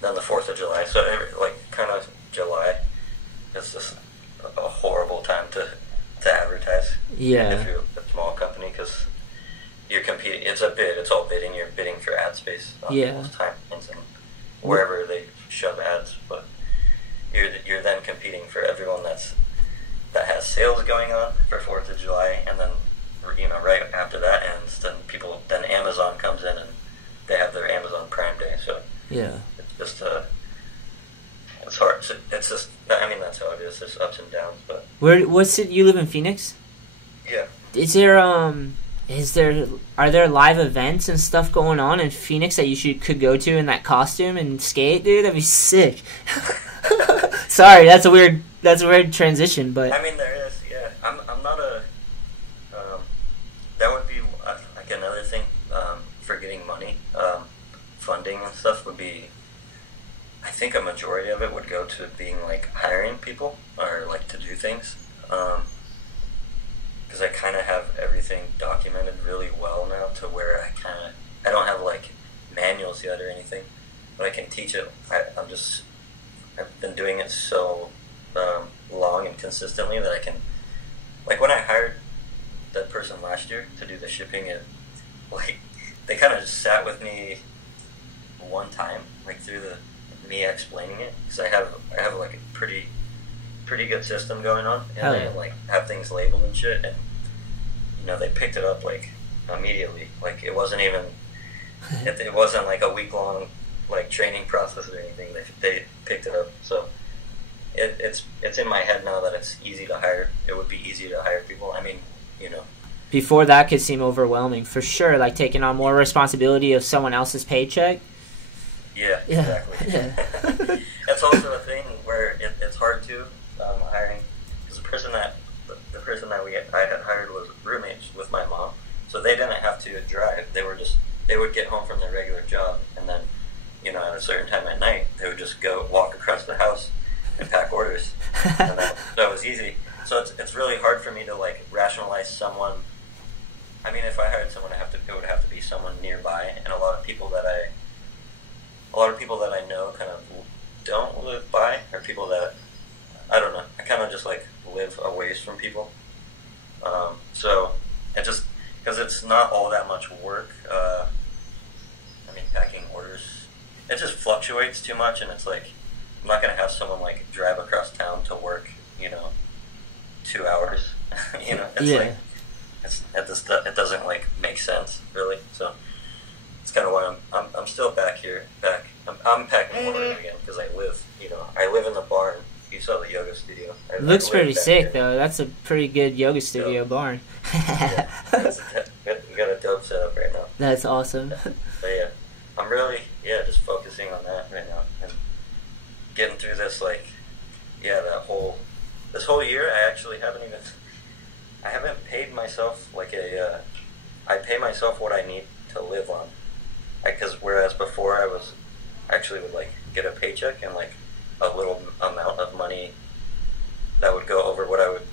then the 4th of July, so kind of July is just a horrible time to advertise. Yeah. If you're a small company, because you're competing, it's a bid, it's all bidding, you're bidding for ad space on people's timelines and wherever they shove ads, but you're then competing for everyone that has sales going on for 4th of July, and then, you know, right after that ends, then Amazon comes in and they have their Amazon Prime Day, so yeah, it's just it's hard. It's just, I mean, that's how it is. There's ups and downs, but what's it? You live in Phoenix? Yeah. Are there live events and stuff going on in Phoenix that you could go to in that costume and skate, dude? That'd be sick. Sorry, that's a weird transition, but I mean, there is. Yeah, I'm not a. That would be like another thing for getting money, funding and stuff would be. I think a majority of it would go to being like hiring people or like to do things. Because I kind of have everything documented really well now to where I don't have like manuals yet or anything, but I can teach it. I've been doing it so long and consistently that I can, like when I hired that person last year to do the shipping, they kind of just sat with me one time, like through me explaining it, because I have like a pretty good system going on, and I like have things labeled and shit, and you know they picked it up like immediately. Like it wasn't even it wasn't like a week long like training process or anything. They picked it up, so it's in my head now that it's easy to hire. It would be easy to hire people. I mean, you know. Before that could seem overwhelming, for sure. Like taking on more responsibility of someone else's paycheck. Yeah, exactly. Yeah. That's also a thing where it's hard to hiring, because the person that I had hired was roommates with my mom, so they didn't have to drive. They would get home from their regular job, and then, you know, at a certain time at night, they would just go walk across the house and pack orders, and that was easy. So it's really hard for me to like rationalize someone. I mean, if I hired someone, it would have to be someone nearby, and a lot of people that I know kind of don't live by, or people that, I don't know, I kind of just like live a ways from people. So it just, because it's not all that much work, I mean, packing orders, it just fluctuates too much, and it's like, I'm not going to have someone like drive across town to work, you know, 2 hours, you know, it's like, it doesn't like make sense, really, so it's kind of why I'm still back here. I'm packing orders again because I live in the barn. You saw the yoga studio. It looks pretty sick though. That's a pretty good yoga studio barn. Yeah, we got a dope setup right now. That's awesome. But yeah, I'm really just focusing on that right now and getting through this this whole year. I actually haven't paid myself I pay myself what I need to live on. Because whereas before I would like get a paycheck and like a little amount of money that would go over what I would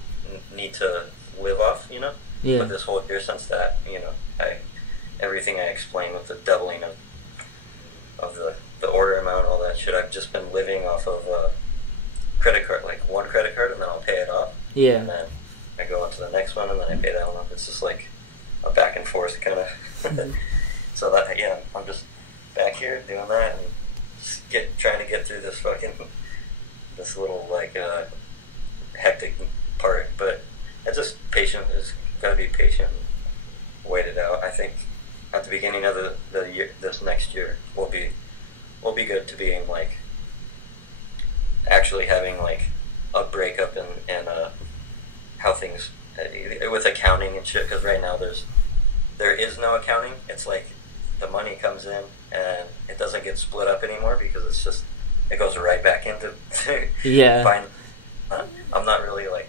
need to live off, you know. Yeah. But this whole year since that, you know, everything I explained with the doubling of the order amount, all that shit, I've just been living off of credit card, like one credit card, and then I'll pay it off. Yeah. And then I go on to the next one, and then I pay that one off. It's just like a back and forth kind of. Mm-hmm. So that I'm just back here doing that and trying to get through this little like hectic part. But it's just patient. It's got to be patient and wait it out. I think at the beginning of the year, this next year, will be good to being like actually having like a breakup and how things with accounting and shit. Because right now there is no accounting. It's like the money comes in and it doesn't get split up anymore because it goes right back into yeah. I'm not really like,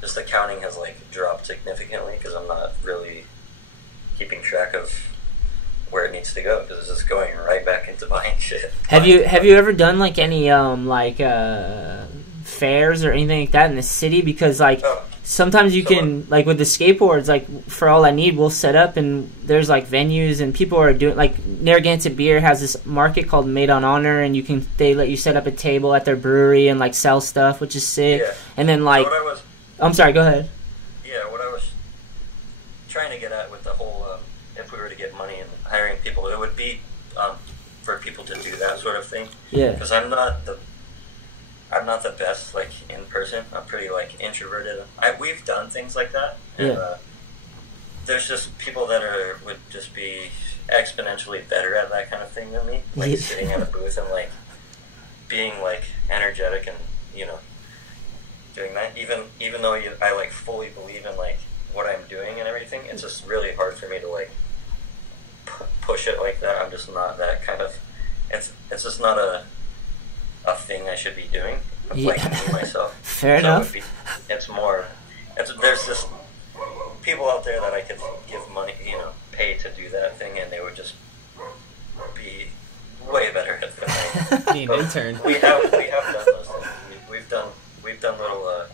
just accounting has like dropped significantly because I'm not really keeping track of where it needs to go because it's just going right back into buying shit. Have you ever done like any fairs or anything like that in the city? Because like sometimes you can, like with the skateboards, like for all I need, we'll set up and there's like venues and people are doing, like Narragansett Beer has this market called Made on Honor, and they let you set up a table at their brewery and like sell stuff, which is sick. Yeah. And then like, So I'm sorry, go ahead. Yeah, what I was trying to get at with the whole, if we were to get money and hiring people, it would be for people to do that sort of thing. Yeah. Because I'm not the best like in person. I'm pretty like introverted. We've done things like that, and there's just people that would just be exponentially better at that kind of thing than me, like sitting at a booth and like being like energetic and doing that. Even though I like fully believe in like what I'm doing and everything, it's just really hard for me to like push it like that. I'm just not that kind of. It's just not a thing I should be doing. Like me myself. Fair enough. There's just people out there that I could give money, pay to do that thing, and they would just be way better at it than I. Be an intern. We have done those things. We've done little.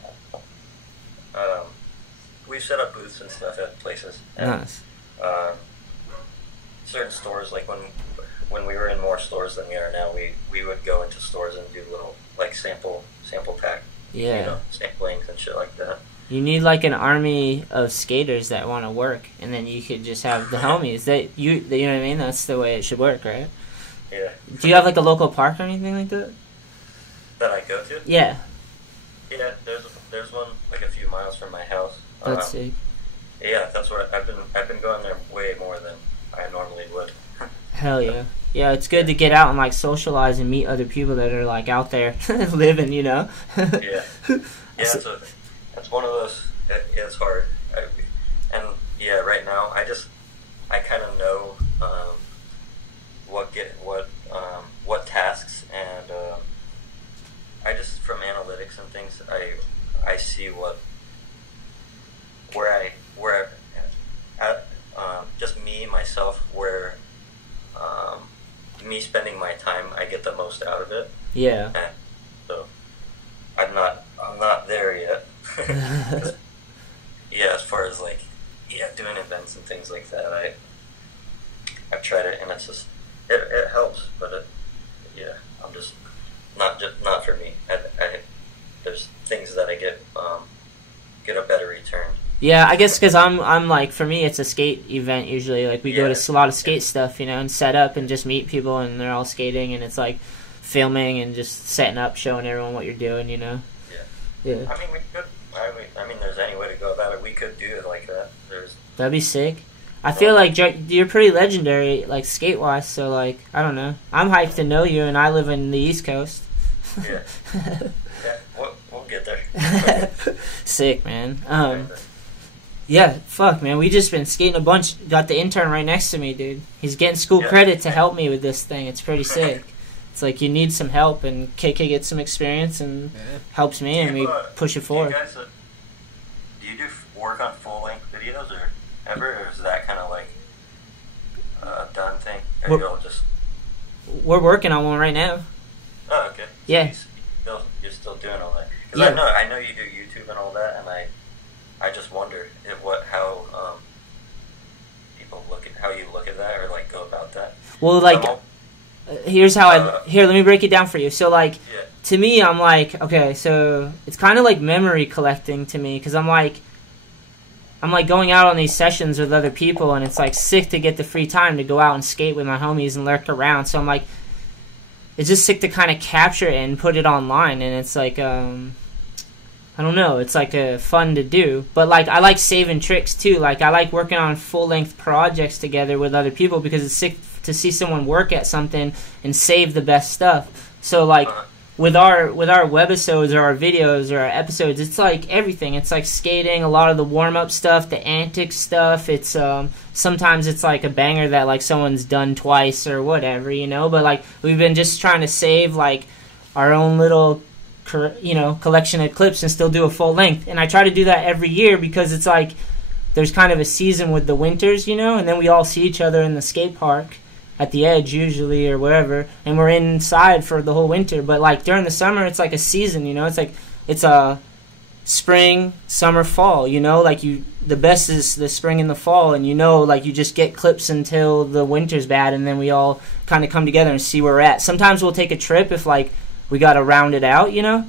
We've set up booths and stuff at places. And, nice. Certain stores, like when we were in more stores than we are now, we would go into stores and do little like sample pack, samplings and shit like that. You need like an army of skaters that want to work, and then you could just have the homies. You know what I mean? That's the way it should work, right? Yeah. Do you have like a local park or anything like that? That I go to? Yeah. Yeah, there's one like a few miles from my house. That's sick. Yeah, that's where I've been going there way more than I normally would. Hell yeah. Yeah, it's good to get out and like socialize and meet other people that are like out there living, Yeah. Yeah, so it's one of those. It's hard, and yeah, right now I kind of know what tasks, and I just from analytics and things I see where just me myself where me spending my time I get the most out of it. Yeah. And so I'm not there yet. Yeah, as far as like doing events and things like that, I've tried it and it's just it helps, but I'm just not for me. There's things that I get a better return. Yeah, I guess because I'm like, for me it's a skate event usually. Like we go to a lot of skate stuff, and set up and just meet people and they're all skating and it's like filming and just setting up, showing everyone what you're doing, Yeah. I mean, we could. I mean, there's any way to go about it. We could do it like that. That'd be sick. I feel like you're pretty legendary, like skate wise. So like, I don't know. I'm hyped to know you, and I live in the East Coast. Yeah. We'll get there. Sick, man. Yeah, fuck, man. We just been skating a bunch. Got the intern right next to me, dude. He's getting school credit to help me with this thing. It's pretty sick. It's like you need some help, and KK gets some experience and helps me, and we push it forward. Do you do work on full-length videos or ever, or is that kind of like a done thing? Or you'll just... We're working on one right now. Oh, okay. Yeah. So you're still doing all that. Because I know you do YouTube and all that, and I just wonder how people how you look at that or like go about that. Well, like, here's how let me break it down for you. So like, to me, I'm like, okay, so it's kind of like memory collecting to me, because I'm like going out on these sessions with other people, and it's like sick to get the free time to go out and skate with my homies and lurk around. So I'm like, it's just sick to kind of capture it and put it online, and it's like, I don't know, it's like fun to do. But like, I like saving tricks too. Like, I like working on full-length projects together with other people, because it's sick to see someone work at something and save the best stuff. So like, with our webisodes or our videos or our episodes, it's like everything. It's like skating, a lot of the warm-up stuff, the antics stuff. It's sometimes it's like a banger that like someone's done twice or whatever, but like, we've been just trying to save like our own little collection of clips and still do a full length. And I try to do that every year, because it's like there's kind of a season with the winters, and then we all see each other in the skate park at the Edge usually or wherever, and we're inside for the whole winter. But like during the summer, it's like a season, it's like it's spring, summer, fall, you know, like the best is the spring and the fall, and you know, like you just get clips until the winter's bad, and then we all kind of come together and see where we're at. Sometimes we'll take a trip if like we got to round it out, you know,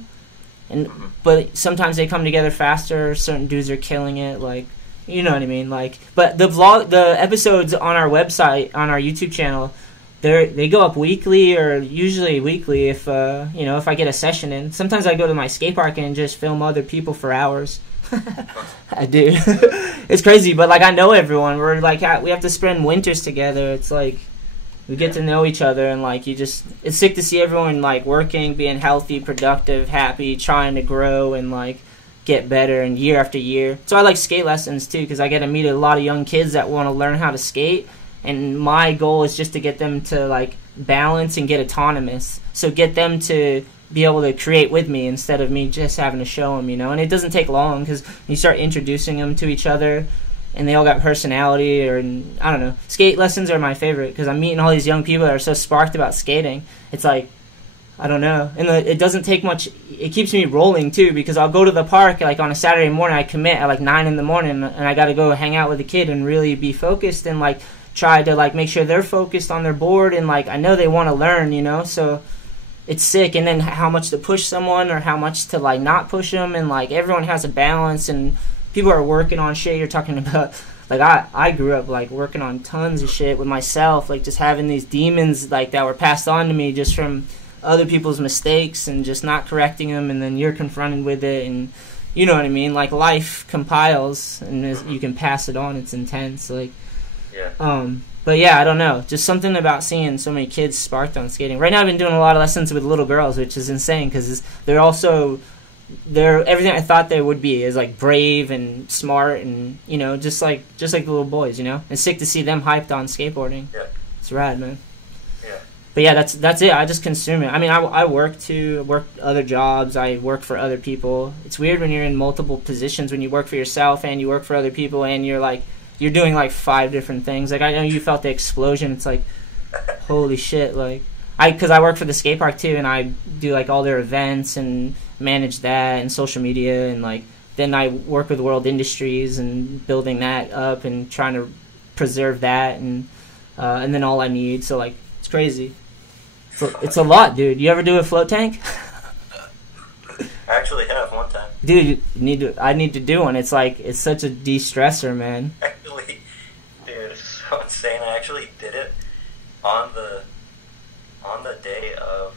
but sometimes they come together faster. Certain dudes are killing it, like, you know what I mean, like. But the episodes on our website, on our YouTube channel, they go up weekly, or usually weekly if you know, if I get a session in. Sometimes I go to my skate park and just film other people for hours. I do. It's crazy, but like I know everyone. We're like, we have to spend winters together. It's like we get to know each other, and like it's sick to see everyone like working, being healthy, productive, happy, trying to grow and like get better, and year after year. So I like skate lessons too, because I get to meet a lot of young kids that want to learn how to skate, and my goal is just to get them to like balance and get autonomous. So get them to be able to create with me instead of me just having to show them, you know. And it doesn't take long, because you start introducing them to each other, and they all got personality, or I don't know. Skate lessons are my favorite, because I'm meeting all these young people that are so sparked about skating. It's like, I don't know. And it doesn't take much. It keeps me rolling too, because I'll go to the park like on a Saturday morning. I commit at like 9 in the morning, and I got to go hang out with a kid and really be focused, and like try to like make sure they're focused on their board, and like I know they want to learn, you know. So it's sick. And then how much to push someone, or how much to like not push them, and like everyone has a balance, and people are working on shit. You're talking about like I grew up like working on tons of shit with myself, like just having these demons like that were passed on to me just from other people's mistakes, and just not correcting them, and then you're confronted with it, and you know what I mean. Like life compiles, and you can pass it on. It's intense, like. Yeah. But yeah, I don't know. Just something about seeing so many kids sparked on skating. Right now, I've been doing a lot of lessons with little girls, which is insane, because they're everything I thought they would be, is like brave and smart, and you know, just like the little boys, you know. It's sick to see them hyped on skateboarding. Yeah. It's rad, man. Yeah. But yeah, that's it. I just consume it. I mean, I work too. I work other jobs. I work for other people. It's weird when you're in multiple positions, when you work for yourself and you work for other people, and you're doing like 5 different things. Like I know you felt the explosion. It's like, holy shit! Like because I work for the skate park too, and I do like all their events and manage that and social media, and like then I work with World Industries and building that up and trying to preserve that, and then all I need. So like it's crazy. It's a lot, dude. You ever do a float tank? I actually have one time. Dude, I need to do one. It's like it's such a de-stressor, man. Actually, dude, it's so insane. I actually did it on the day of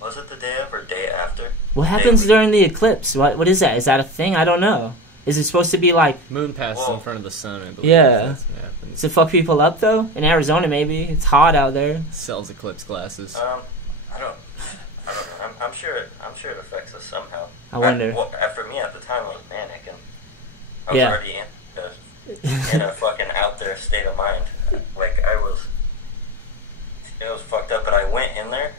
was it the day of or day after? What happens during the eclipse? What is that? Is that a thing? I don't know. Is it supposed to be like moon passes in front of the sun? I believe. Yeah. That's what happens. Does it fuck people up though? In Arizona, maybe it's hot out there. Sells eclipse glasses. I don't know. I'm sure it affects us somehow. I wonder. For me at the time, I was manic, and I was already in a fucking out there state of mind. Like it was fucked up. But I went in there.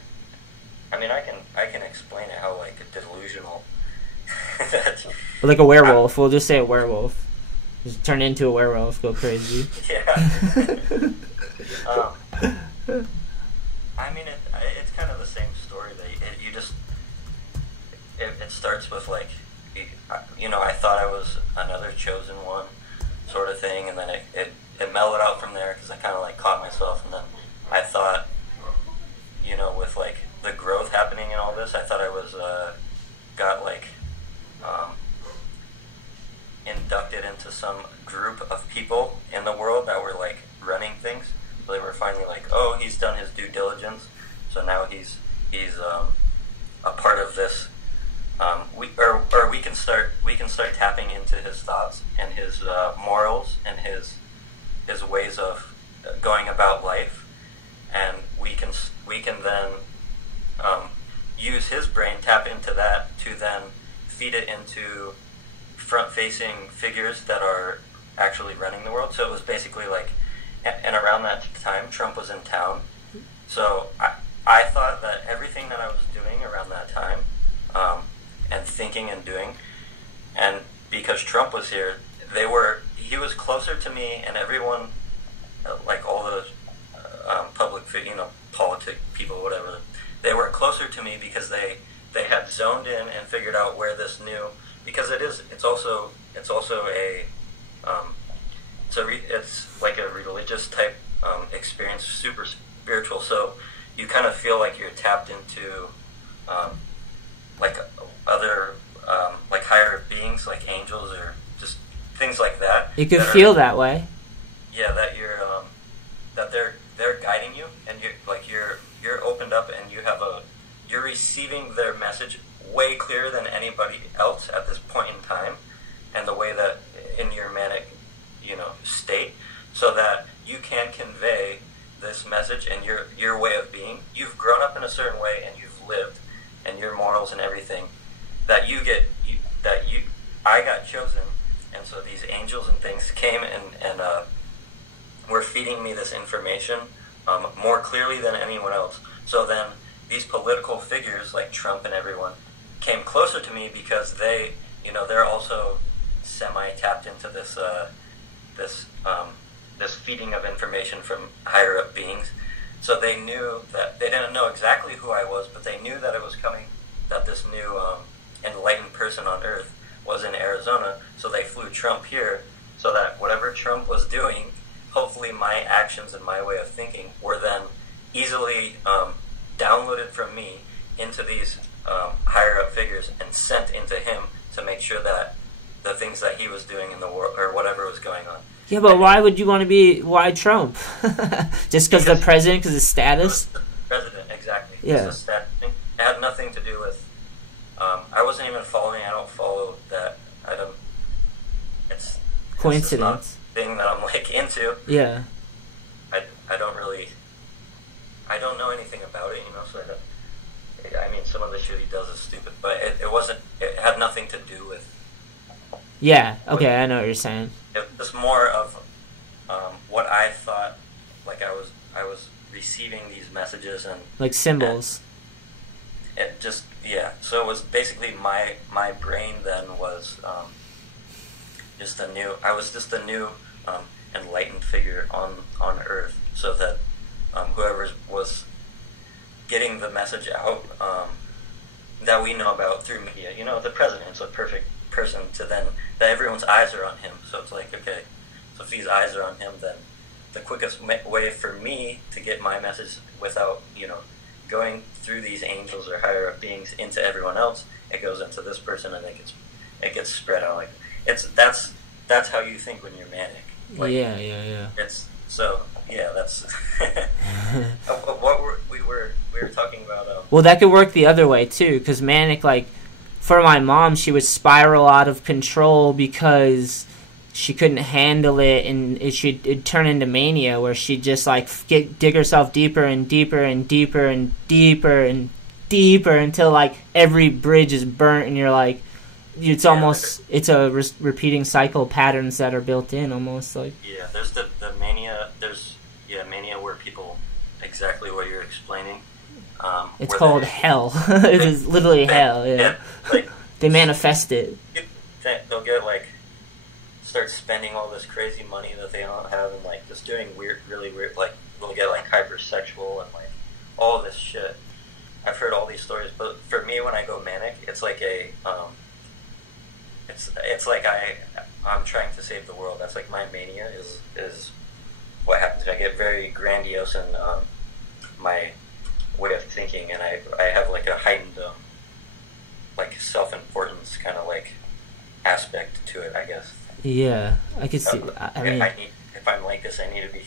I mean, I can explain it how like delusional. Like a werewolf. We'll just say a werewolf. Just turn into a werewolf. Go crazy. Yeah. I mean, it's kind of the same story. That it starts with like, you know, I thought I was another chosen one, sort of thing, and then it mellowed out from there, because I kind of like caught myself, and then I thought, you know, with like the growth happening and all this, I thought I was got like inducted into some group of people in the world that were like running things. So they were finally like, oh, he's done his due diligence, so now he's a part of this. We can start tapping into his thoughts and his morals and his ways of going about life, and we can then use his brain, tap into that to then feed it into front-facing figures that are actually running the world. So it was basically like, and around that time, Trump was in town. So I thought that everything that I was doing around that time, and thinking and doing, and because Trump was here, he was closer to me, and everyone, like all the public, you know, politic people, whatever, they were closer to me because they they had zoned in and figured out where this new, because it's also a it's like a religious type experience, super spiritual. So you kind of feel like you're tapped into like other like higher beings, like angels or just things like that. You could feel that way. Yeah, that you're that they're guiding you, and you're opened up, and you're receiving their message way clearer than anybody else at this point in time, and the way that in your manic, state, so that you can convey this message and your way of being. You've grown up in a certain way, and you've lived, and your morals and everything, that I got chosen, and so these angels and things came and were feeding me this information more clearly than anyone else. So then these political figures like Trump and everyone came closer to me because they're also semi-tapped into this this feeding of information from higher up beings. So they knew that they didn't know exactly who I was, but they knew that it was coming, that this new enlightened person on Earth was in Arizona. So they flew Trump here, so that whatever Trump was doing, hopefully my actions and my way of thinking were then easily downloaded from me into these higher up figures and sent into him to make sure that the things that he was doing in the world, or whatever was going on. Yeah, but why would you want to be, why Trump? Just because the president, because his status? The president, exactly. Yeah. It's a stat thing. It had nothing to do with, I wasn't even following, I don't follow that, it's coincidence. It's thing that I'm like into. Yeah. I don't know anything about it, so I mean, some of the shit he does is stupid, but it had nothing to do with. Yeah, okay, I know what you're saying. It was more of what I thought, like I was receiving these messages and like symbols. And it just, yeah. So it was basically my brain then was just a new enlightened figure on Earth, so that whoever was getting the message out that we know about through media, the president's a perfect person to then, that everyone's eyes are on him. So it's like, okay, so if these eyes are on him, then the quickest way for me to get my message without, going through these angels or higher up beings into everyone else, it goes into this person, and it gets spread out. Like that's how you think when you're manic. Like, yeah. It's so, yeah, that's what we were talking about. Well, that could work the other way too, because manic, like for my mom, she would spiral out of control because she couldn't handle it, and it'd turn into mania, where she'd just like dig herself deeper and deeper and deeper and deeper and deeper until like every bridge is burnt, and you're like, it's almost, it's a repeating cycle, patterns that are built in almost like. Yeah, there's the mania. Mania where people, exactly what you're explaining. It's called hell. It is literally hell. Yeah. Like, they manifest it. They'll get start spending all this crazy money that they don't have, and just doing really weird. Like they'll get hypersexual and all this shit. I've heard all these stories, but for me, when I go manic, it's like it's like I'm trying to save the world. That's like my mania is what happens. I get very grandiose in my way of thinking, and I have a heightened self-importance kind of aspect to it, I guess. Yeah, I could see. I mean, if I'm like this, I need to be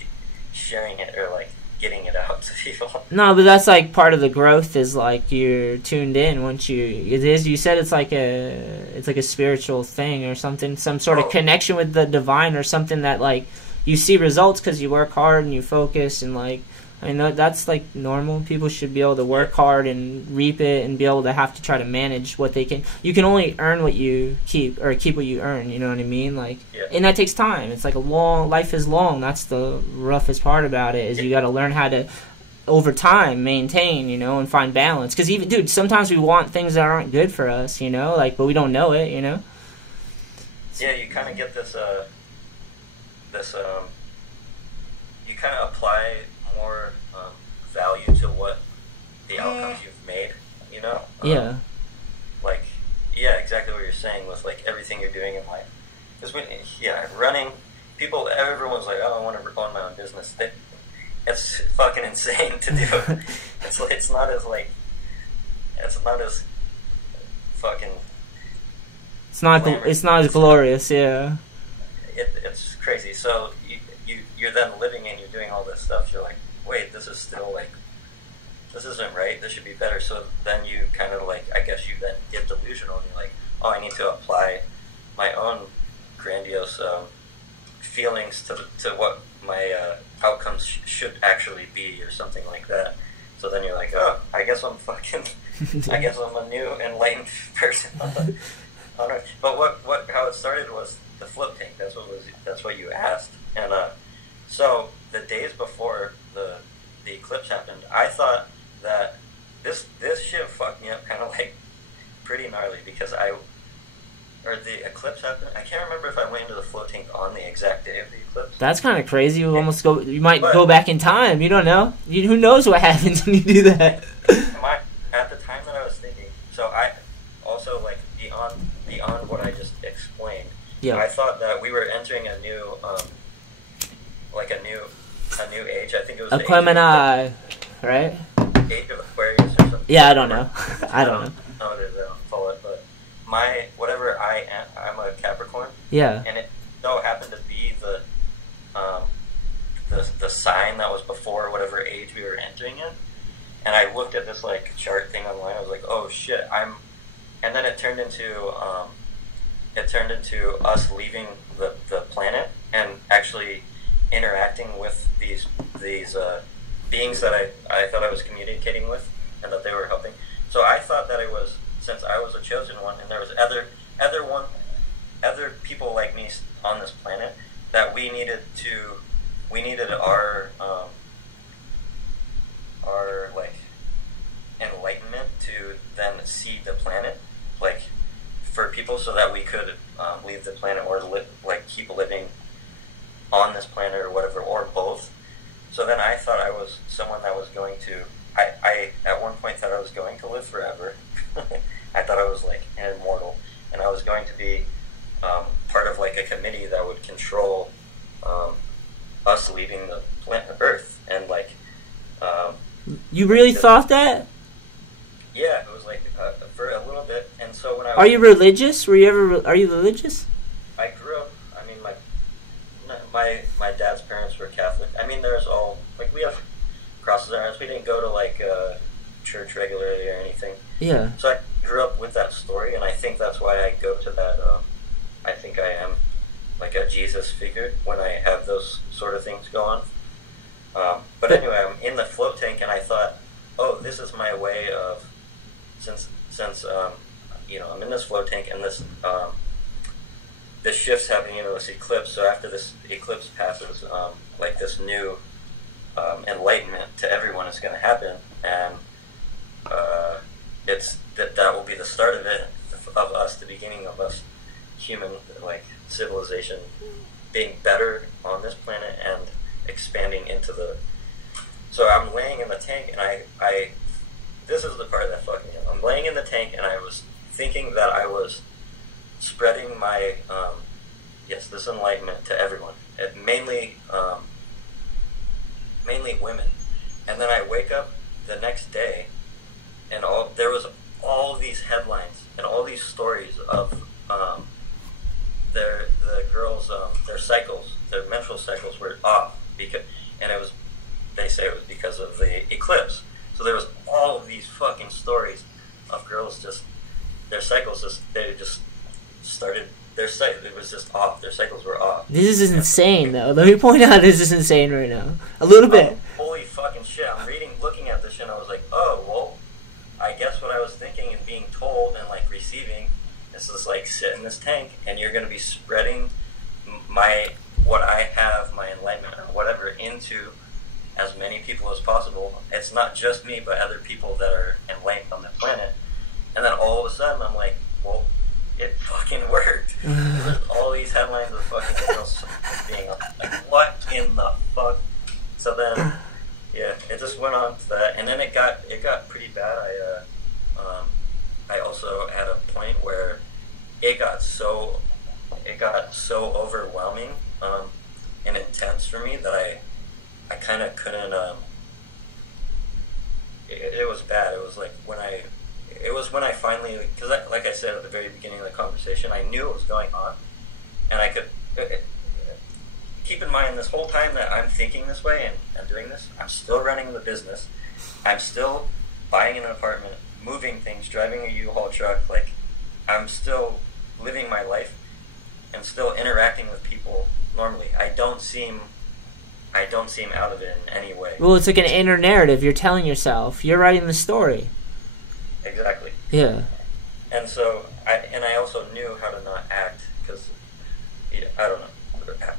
sharing it or getting it out to people. No, but that's part of the growth is you're tuned in once you said it's like a spiritual thing or something, some sort of connection with the divine or something that you see results because you work hard and you focus, and I know that's normal. People should be able to work hard and reap it and be able to have to try to manage what they can. You can only earn what you keep, or keep what you earn, you know what I mean? And that takes time. It's life is long. That's the roughest part about it, is you got to learn how to, over time, maintain, and find balance. Because even, dude, sometimes we want things that aren't good for us, but we don't know it, Yeah, you kind of get this, you kind of apply more value to what the outcomes you've made, Yeah. because running, everyone's like, oh, I want to own my own business. It's fucking insane to do. It's not as fucking. It's not as glorious, yeah. It's crazy. So you're then living and you're doing all this stuff. You're like, wait, this is still like, this isn't right. This should be better. So then you kind of like, I guess you then get delusional and you're like, oh, I need to apply my own grandiose feelings to what my outcomes should actually be, or something like that. So then you're like, oh, I guess I'm a new enlightened person. But how it started was the float tank. That's what you asked. And so the days before the eclipse happened, I thought that this shit fucked me up kind of like pretty gnarly, because the eclipse happened. I can't remember if I went into the float tank on the exact day of the eclipse. That's kind of crazy. You might go back in time. You don't know. Who knows what happens when you do that? At the time that I was thinking, so I also, like, beyond what I just explained, yeah. I thought that we were entering a new age. I think it was Aquemini, right? Age of Aquarius or something. Yeah, I don't know. I don't know. No, I don't follow it, but I'm a Capricorn. Yeah. And it so happened to be the sign that was before whatever age we were entering in. And I looked at this like chart thing online. I was like, oh shit, and then it turned into us leaving the planet and actually interacting with these beings that I thought I was communicating with, and that they were helping. So I thought that it was, since I was a chosen one, and there was other people like me on this planet, that we needed our like enlightenment to then see the planet, like, for people, so that we could leave the planet or keep living on this planet or whatever, or both. So then I thought I was someone that was going to, I at one point thought I was going to live forever. I thought I was like an immortal, and I was going to be part of like a committee that would control us leaving the planet Earth, and like. You really thought that? Yeah, it was like for a little bit, and so when I are you religious? Are you religious? I grew up. I mean, my dad's parents were Catholic. I mean, there's all like we have crosses in our house. We didn't go to like church regularly or anything. Yeah. So I grew up with that story, and I think that's why I go to that. I think I am like a Jesus figure when I have those sort of things go on. But anyway, I'm in the float tank, and I thought, oh, this is my way of, since I'm in this float tank, and this shift's happening, this eclipse. So after this eclipse passes, like this new enlightenment to everyone is going to happen, and it's that will be the start of it, of us, the beginning of us, human like civilization being better on this planet and expanding into the. So I'm laying in the tank, and I this is the part that fucked me up. I'm laying in the tank, and I was thinking that I was spreading my this enlightenment to everyone, and mainly women. And then I wake up the next day, and there was all these headlines and all these stories of the girls, their cycles, their menstrual cycles were off, they say it was because of the eclipse. So there was all of these fucking stories of girls their cycles started, it was just off, their cycles were off. This is insane though. Let me point out this is insane right now. A little bit. Holy fucking shit, I'm looking at this shit, and I was like, oh, well, I guess what I was thinking and being told and like receiving is just like, sit in this tank, and you're going to be spreading what I have, my enlightenment or whatever, into as many people as possible. It's not just me, but other people that are enlightened on the planet. And then all of a sudden, I'm like, well, it fucking worked. There's all these headlines of fucking girls being like, what in the fuck? So then, yeah, it just went on to that, and then it got pretty bad. I also had a point where it got so it got so overwhelming and intense for me that I kind of couldn't. It was bad. It was like when I finally, because like I said at the very beginning of the conversation, I knew what was going on, and I could keep in mind this whole time that I'm thinking this way and doing this, I'm still running the business. I'm still buying an apartment, moving things, driving a U-Haul truck. Like, I'm still living my life and still interacting with people normally. I don't seem out of it in any way. Well, it's like an inner narrative. You're telling yourself. You're writing the story. Exactly. Yeah. And so, I also knew how to not act, because, I don't know,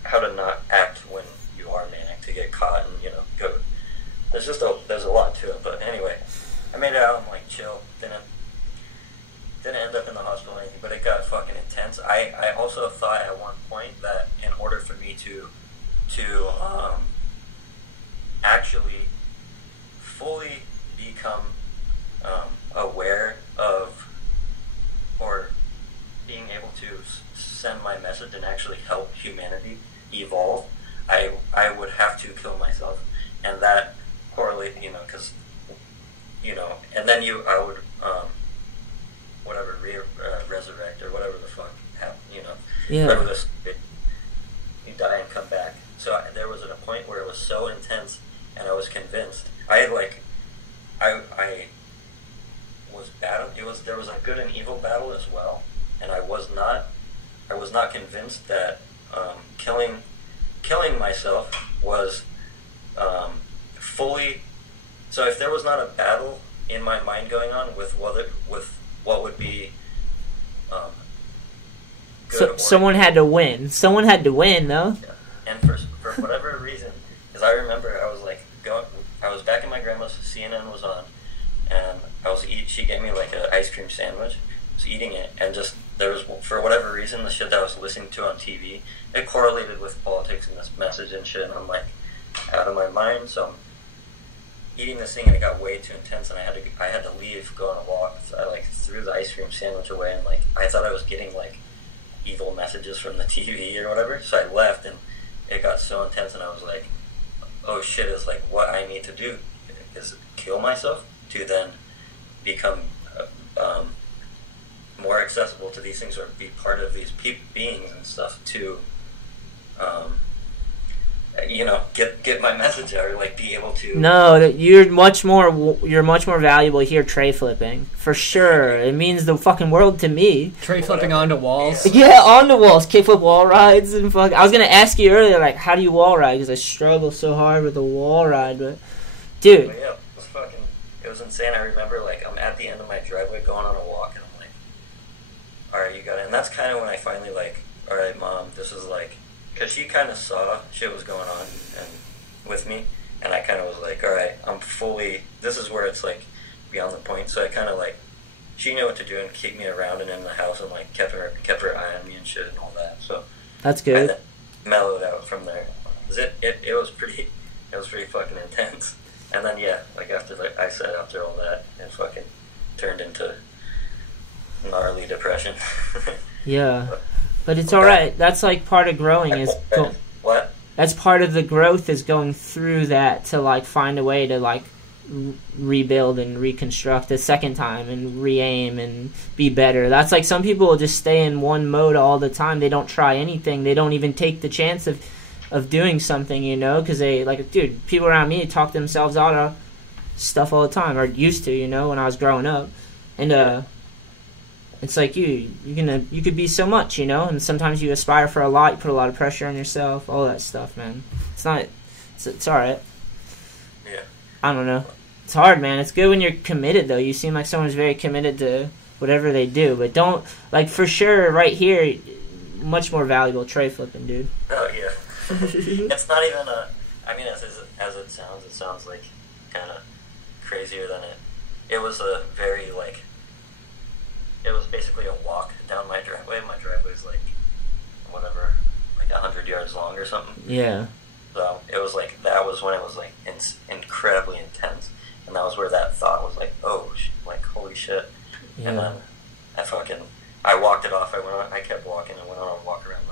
how to not act when you are manic, to get caught and, go. There's a lot to it, but anyway, I made it out. I'm like, chill. Didn't end up in the hospital or anything, but it got fucking intense. I also thought at one point that in order for me to actually fully become aware of, or being able to send my message and actually help humanity evolve, I would have to kill myself, and that correlate, because, and then I would whatever resurrect or whatever the fuck happened, Yeah. whatever this, you die and come back. So there was at a point where it was so intense, and I was convinced. I was battling. There was a good and evil battle as well, and I was not convinced that killing myself was fully. So if there was not a battle in my mind going on with what would be good. So someone had to win. Someone had to win, though. Yeah. And for whatever reason, because I remember I was back in my grandma's, CNN was on, and she gave me like an ice cream sandwich. I was eating it, and just there was, for whatever reason, the shit that I was listening to on TV, it correlated with politics and this message and shit, and I'm like out of my mind. So I'm eating this thing, and it got way too intense, and I had to leave, go on a walk. So I threw the ice cream sandwich away, and I thought I was getting evil messages from the TV or whatever. So I left, and it got so intense, and I was like, oh shit, is what I need to do is kill myself to then become more accessible to these things, or be part of these beings and stuff, to get my message out, or be able to. No, you're much more valuable here tray flipping, for sure. It means the fucking world to me. Tray flipping onto walls. Yeah, onto walls, kickflip wall rides and fuck. I was gonna ask you earlier, how do you wall ride? Because I struggle so hard with the wall ride, but dude. But yeah, it was insane. I remember I'm at the end of my driveway going on a walk, and I'm like, all right, you got it. And that's kind of when I finally all right, Mom, this is because she kind of saw shit was going on and with me, and I kind of was like, all right, this is where it's beyond the point. So I kind of she knew what to do and kicked me around and in the house, and kept her eye on me and shit and all that. So that's good. I mellowed out from there. It was pretty fucking intense. And then after all that, it fucking turned into gnarly depression. Yeah. But it's alright. That's part of growing what? That's part of the growth, is going through that to find a way to rebuild and reconstruct a second time and re-aim and be better. That's some people will just stay in one mode all the time. They don't try anything. They don't even take the chance of doing something, because they dude, people around me talk themselves out of stuff all the time, or used to, when I was growing up. And it's you could be so much, and sometimes you aspire for a lot, you put a lot of pressure on yourself, all that stuff, man. It's alright. Yeah. I don't know. It's hard, man. It's good when you're committed, though. You seem like someone's very committed to whatever they do, but don't, for sure, right here, much more valuable tray flipping, dude. Oh, yeah. It's not even as it sounds kind of crazier than it was a very, it was basically a walk down my driveway. My driveway's 100 yards long or something. Yeah. So it was that was when it was incredibly intense, and that was where that thought was oh, holy shit. Yeah. And then I walked it off. I kept walking and went on a walk around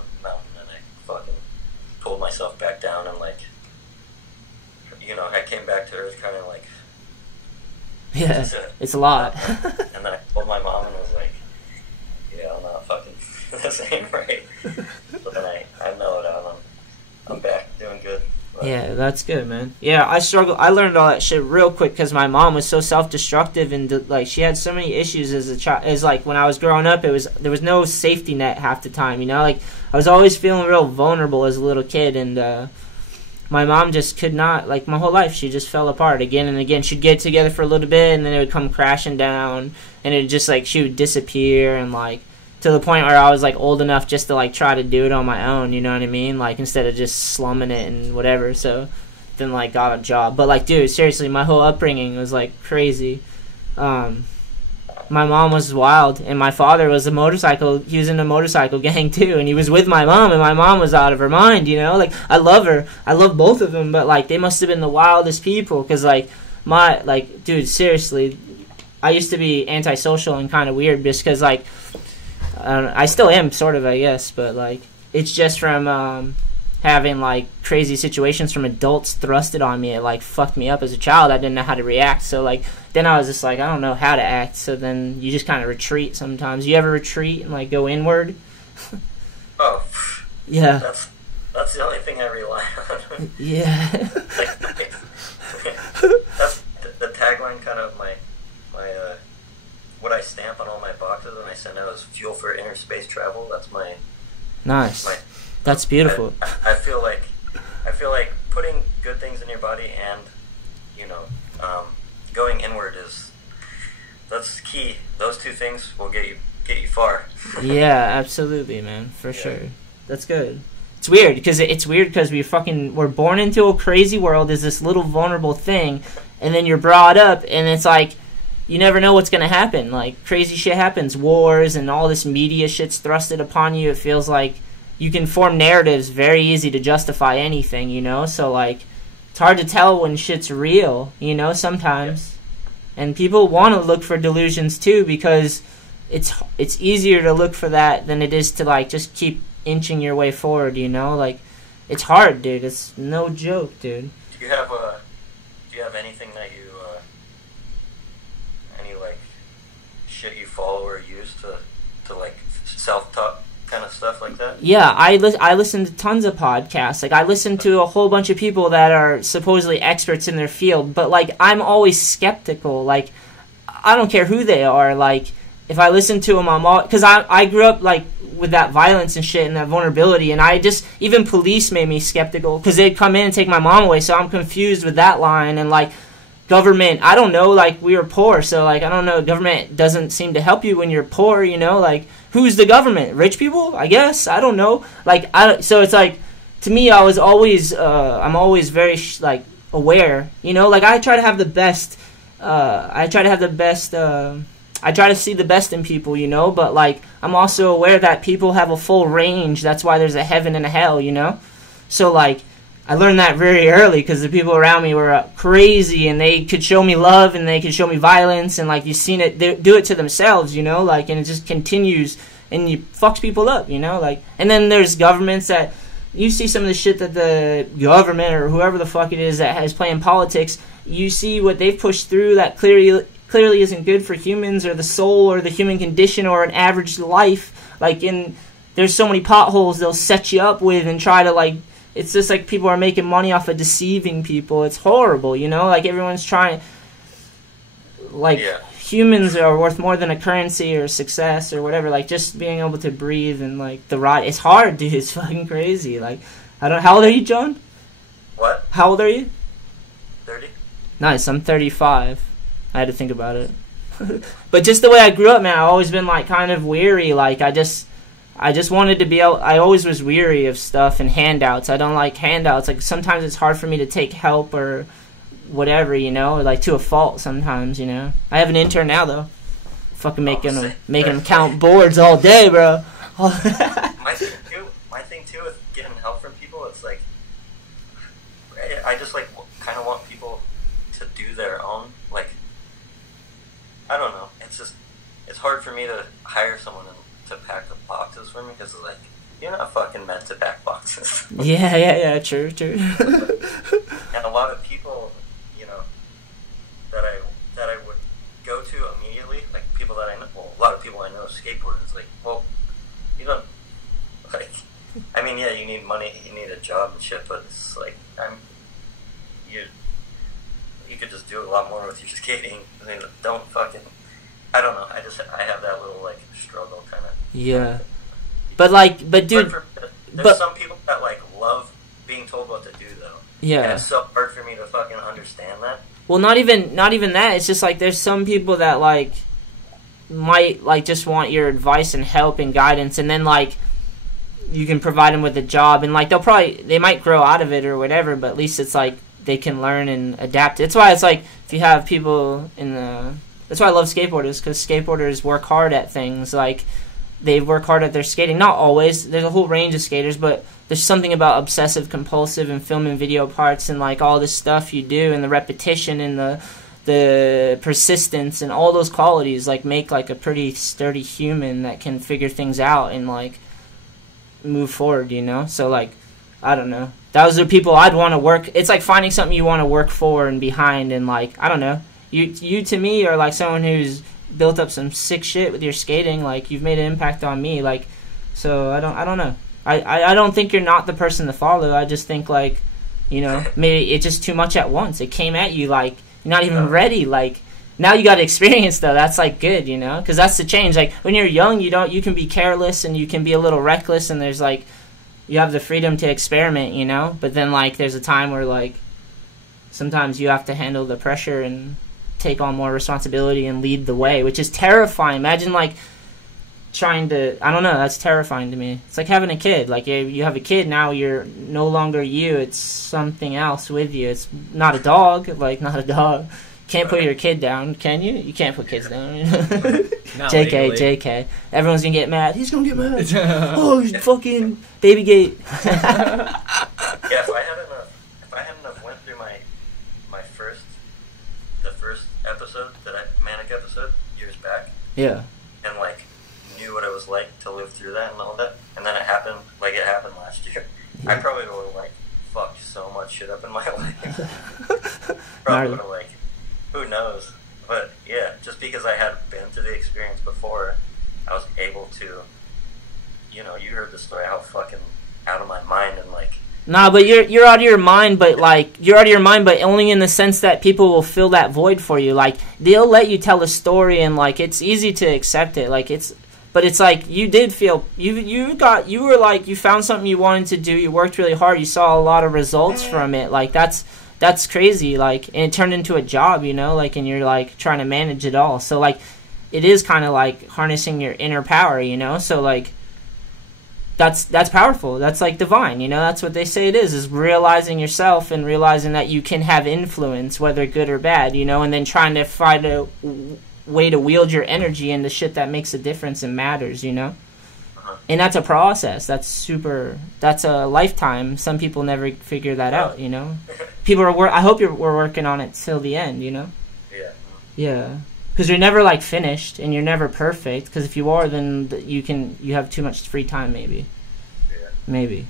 after, it was kind of like, Yeah, it's a lot. And then I told my mom and was like, yeah, I'm not fucking, this ain't right. But then I mellowed out. I'm back, doing good. But Yeah, that's good, man. Yeah, I learned all that shit real quick because my mom was so self-destructive and like she had so many issues as a child. As like when I was growing up, there was no safety net half the time. You know, like I was always feeling real vulnerable as a little kid, and my mom just could not. Like my whole life, she just fell apart again and again. She'd get together for a little bit, and then it would come crashing down, and it just like she would disappear, and like to the point where I was like old enough just to like try to do it on my own, you know what I mean? Like instead of just slumming it and whatever. So then like got a job. But like dude, seriously, my whole upbringing was like crazy. My mom was wild and my father was he was in a motorcycle gang too, and he was with my mom, and my mom was out of her mind, you know? Like I love her. I love both of them, but like they must have been the wildest people cuz like dude, seriously, I used to be antisocial and kind of weird just cuz like I still am, sort of, I guess, but, like, it's just from having, like, crazy situations from adults thrusted on me. It, like, fucked me up as a child. I didn't know how to react, so, like, then I was just like, I don't know how to act, so then you just kind of retreat sometimes. You ever retreat and, like, go inward? Oh. Yeah. That's the only thing I rely on. Yeah. That's the tagline kind of my what I stamp on all my boxes when I send out is fuel for inner space travel. That's my nice. That's beautiful. I feel like putting good things in your body and going inward that's key. Those two things will get you far. Yeah, absolutely, man, for sure. That's good. It's weird because we're born into a crazy world as this little vulnerable thing, and then you're brought up, and it's like you never know what's going to happen. Like, crazy shit happens. Wars and all this media shit's thrusted upon you. It feels like you can form narratives very easy to justify anything, you know? So, like, it's hard to tell when shit's real, you know, sometimes. And people want to look for delusions, too, because it's easier to look for that than it is to, like, just keep inching your way forward, you know? Like, it's hard, dude. It's no joke, dude. Do you have anything that you shit you follow or use to like self-talk kind of stuff like that? Yeah, I listen to tons of podcasts. Like I listen to a whole bunch of people that are supposedly experts in their field, but like I'm always skeptical. Like I don't care who they are. Like if I listen to them, I'm all because I grew up like with that violence and shit and that vulnerability, and even police made me skeptical because they'd come in and take my mom away. So I'm confused with that line. And like government, I don't know, like we were poor, so like I don't know, government doesn't seem to help you when you're poor, you know? Like who's the government? Rich people, I guess. I don't know. Like so it's like to me I was always I'm always very like aware, you know? Like I try to have the best I try to see the best in people, you know? But like I'm also aware that people have a full range. That's why there's a heaven and a hell, you know? So like I learned that very early because the people around me were crazy, and they could show me love and they could show me violence, and like you've seen it do it to themselves, you know, like, and it just continues and you fucks people up, you know, like. And then there's governments that you see some of the shit that the government or whoever the fuck it is that is playing politics, you see what they've pushed through that clearly isn't good for humans or the soul or the human condition or an average life. Like there's so many potholes they'll set you up with and try to like. It's just like people are making money off of deceiving people. It's horrible, you know? Like everyone's trying, like humans are worth more than a currency or success or whatever. Like just being able to breathe and like the ride, it's hard, dude. It's fucking crazy. Like how old are you, John? What? How old are you? 30. Nice. I'm 35. I had to think about it. But just the way I grew up, man, I've always been like kind of weary. Like I just wanted to be able, I always was weary of stuff and handouts. I don't like handouts. Like sometimes it's hard for me to take help or whatever, you know, like to a fault sometimes, you know. I have an intern now though. Fucking making them count boards all day, bro. My thing too with getting help from people, it's like I just like kind of want people to do their own, like I don't know. It's hard for me to hire someone to pack the boxes for me because like you're not fucking meant to pack boxes. Yeah, true. And a lot of people, you know, skateboarding. It's like, well, you don't, like, I mean, yeah, you need money, you need a job and shit, but it's like, you could just do a lot more with your skating. I mean, don't fucking, I don't know, I have that little, like, struggle kind of. Yeah. But dude, there's some people that, like, love being told what to do, though. Yeah. And it's so hard for me to fucking understand that. Well, not even that. It's just like there's some people that like might like just want your advice and help and guidance, and then like you can provide them with a job, and like they might grow out of it or whatever, but at least it's like they can learn and adapt. That's why it's like if you have people that's why I love skateboarders, because skateboarders work hard at things. Like they work hard at their skating. Not always. There's a whole range of skaters, but there's something about obsessive compulsive and film and video parts and like all this stuff you do and the repetition and the persistence and all those qualities like make like a pretty sturdy human that can figure things out and like move forward, you know? So like, I don't know. Those are people I'd want to work. It's like finding something you want to work for and behind, and like, I don't know. You to me are like someone who's built up some sick shit with your skating. Like you've made an impact on me. Like, so I don't know. I don't think you're not the person to follow. I just think like, you know, maybe it's just too much at once. It came at you like you're not even ready. Like now you got experience though. That's like good, you know, because that's the change. Like when you're young, you can be careless and you can be a little reckless, and there's like you have the freedom to experiment, you know. But then like there's a time where like sometimes you have to handle the pressure and take on more responsibility and lead the way, which is terrifying. Imagine like trying to, I don't know, that's terrifying to me. It's like having a kid. Like you have a kid now, you're no longer you, it's something else with you. It's not a dog, like not a dog. Can't put your kid down, can you? You can't put kids down. JK. Everyone's gonna get mad. He's gonna get mad. Oh, he's fucking baby gate. Yeah, if I hadn't have went through the first episode, manic episode years back. Yeah. And like knew what it was like to live through that and all that, and then it happened last year. Yeah. I probably would have like fucked so much shit up in my life. Probably would have like, who knows? But yeah, just because I had been through the experience before, I was able to, you know, you heard the story, how fucking out of my mind and like. Nah, but you're out of your mind, but like you're out of your mind, but only in the sense that people will fill that void for you. Like they'll let you tell a story, and like it's easy to accept it. Like but it's like you did feel you found something you wanted to do. You worked really hard. You saw a lot of results from it. Like that's crazy. Like, and it turned into a job, you know. Like, and you're like trying to manage it all. So like, it is kind of like harnessing your inner power, you know. So like. That's powerful. That's like divine, you know. That's what they say it is realizing yourself and realizing that you can have influence, whether good or bad, you know, and then trying to find a way to wield your energy into shit that makes a difference and matters, you know. And that's a process. That's a lifetime. Some people never figure that out, you know. People are I hope we're working on it till the end, you know. Yeah. Because you're never like finished and you're never perfect. Because if you are, then you have too much free time. Maybe.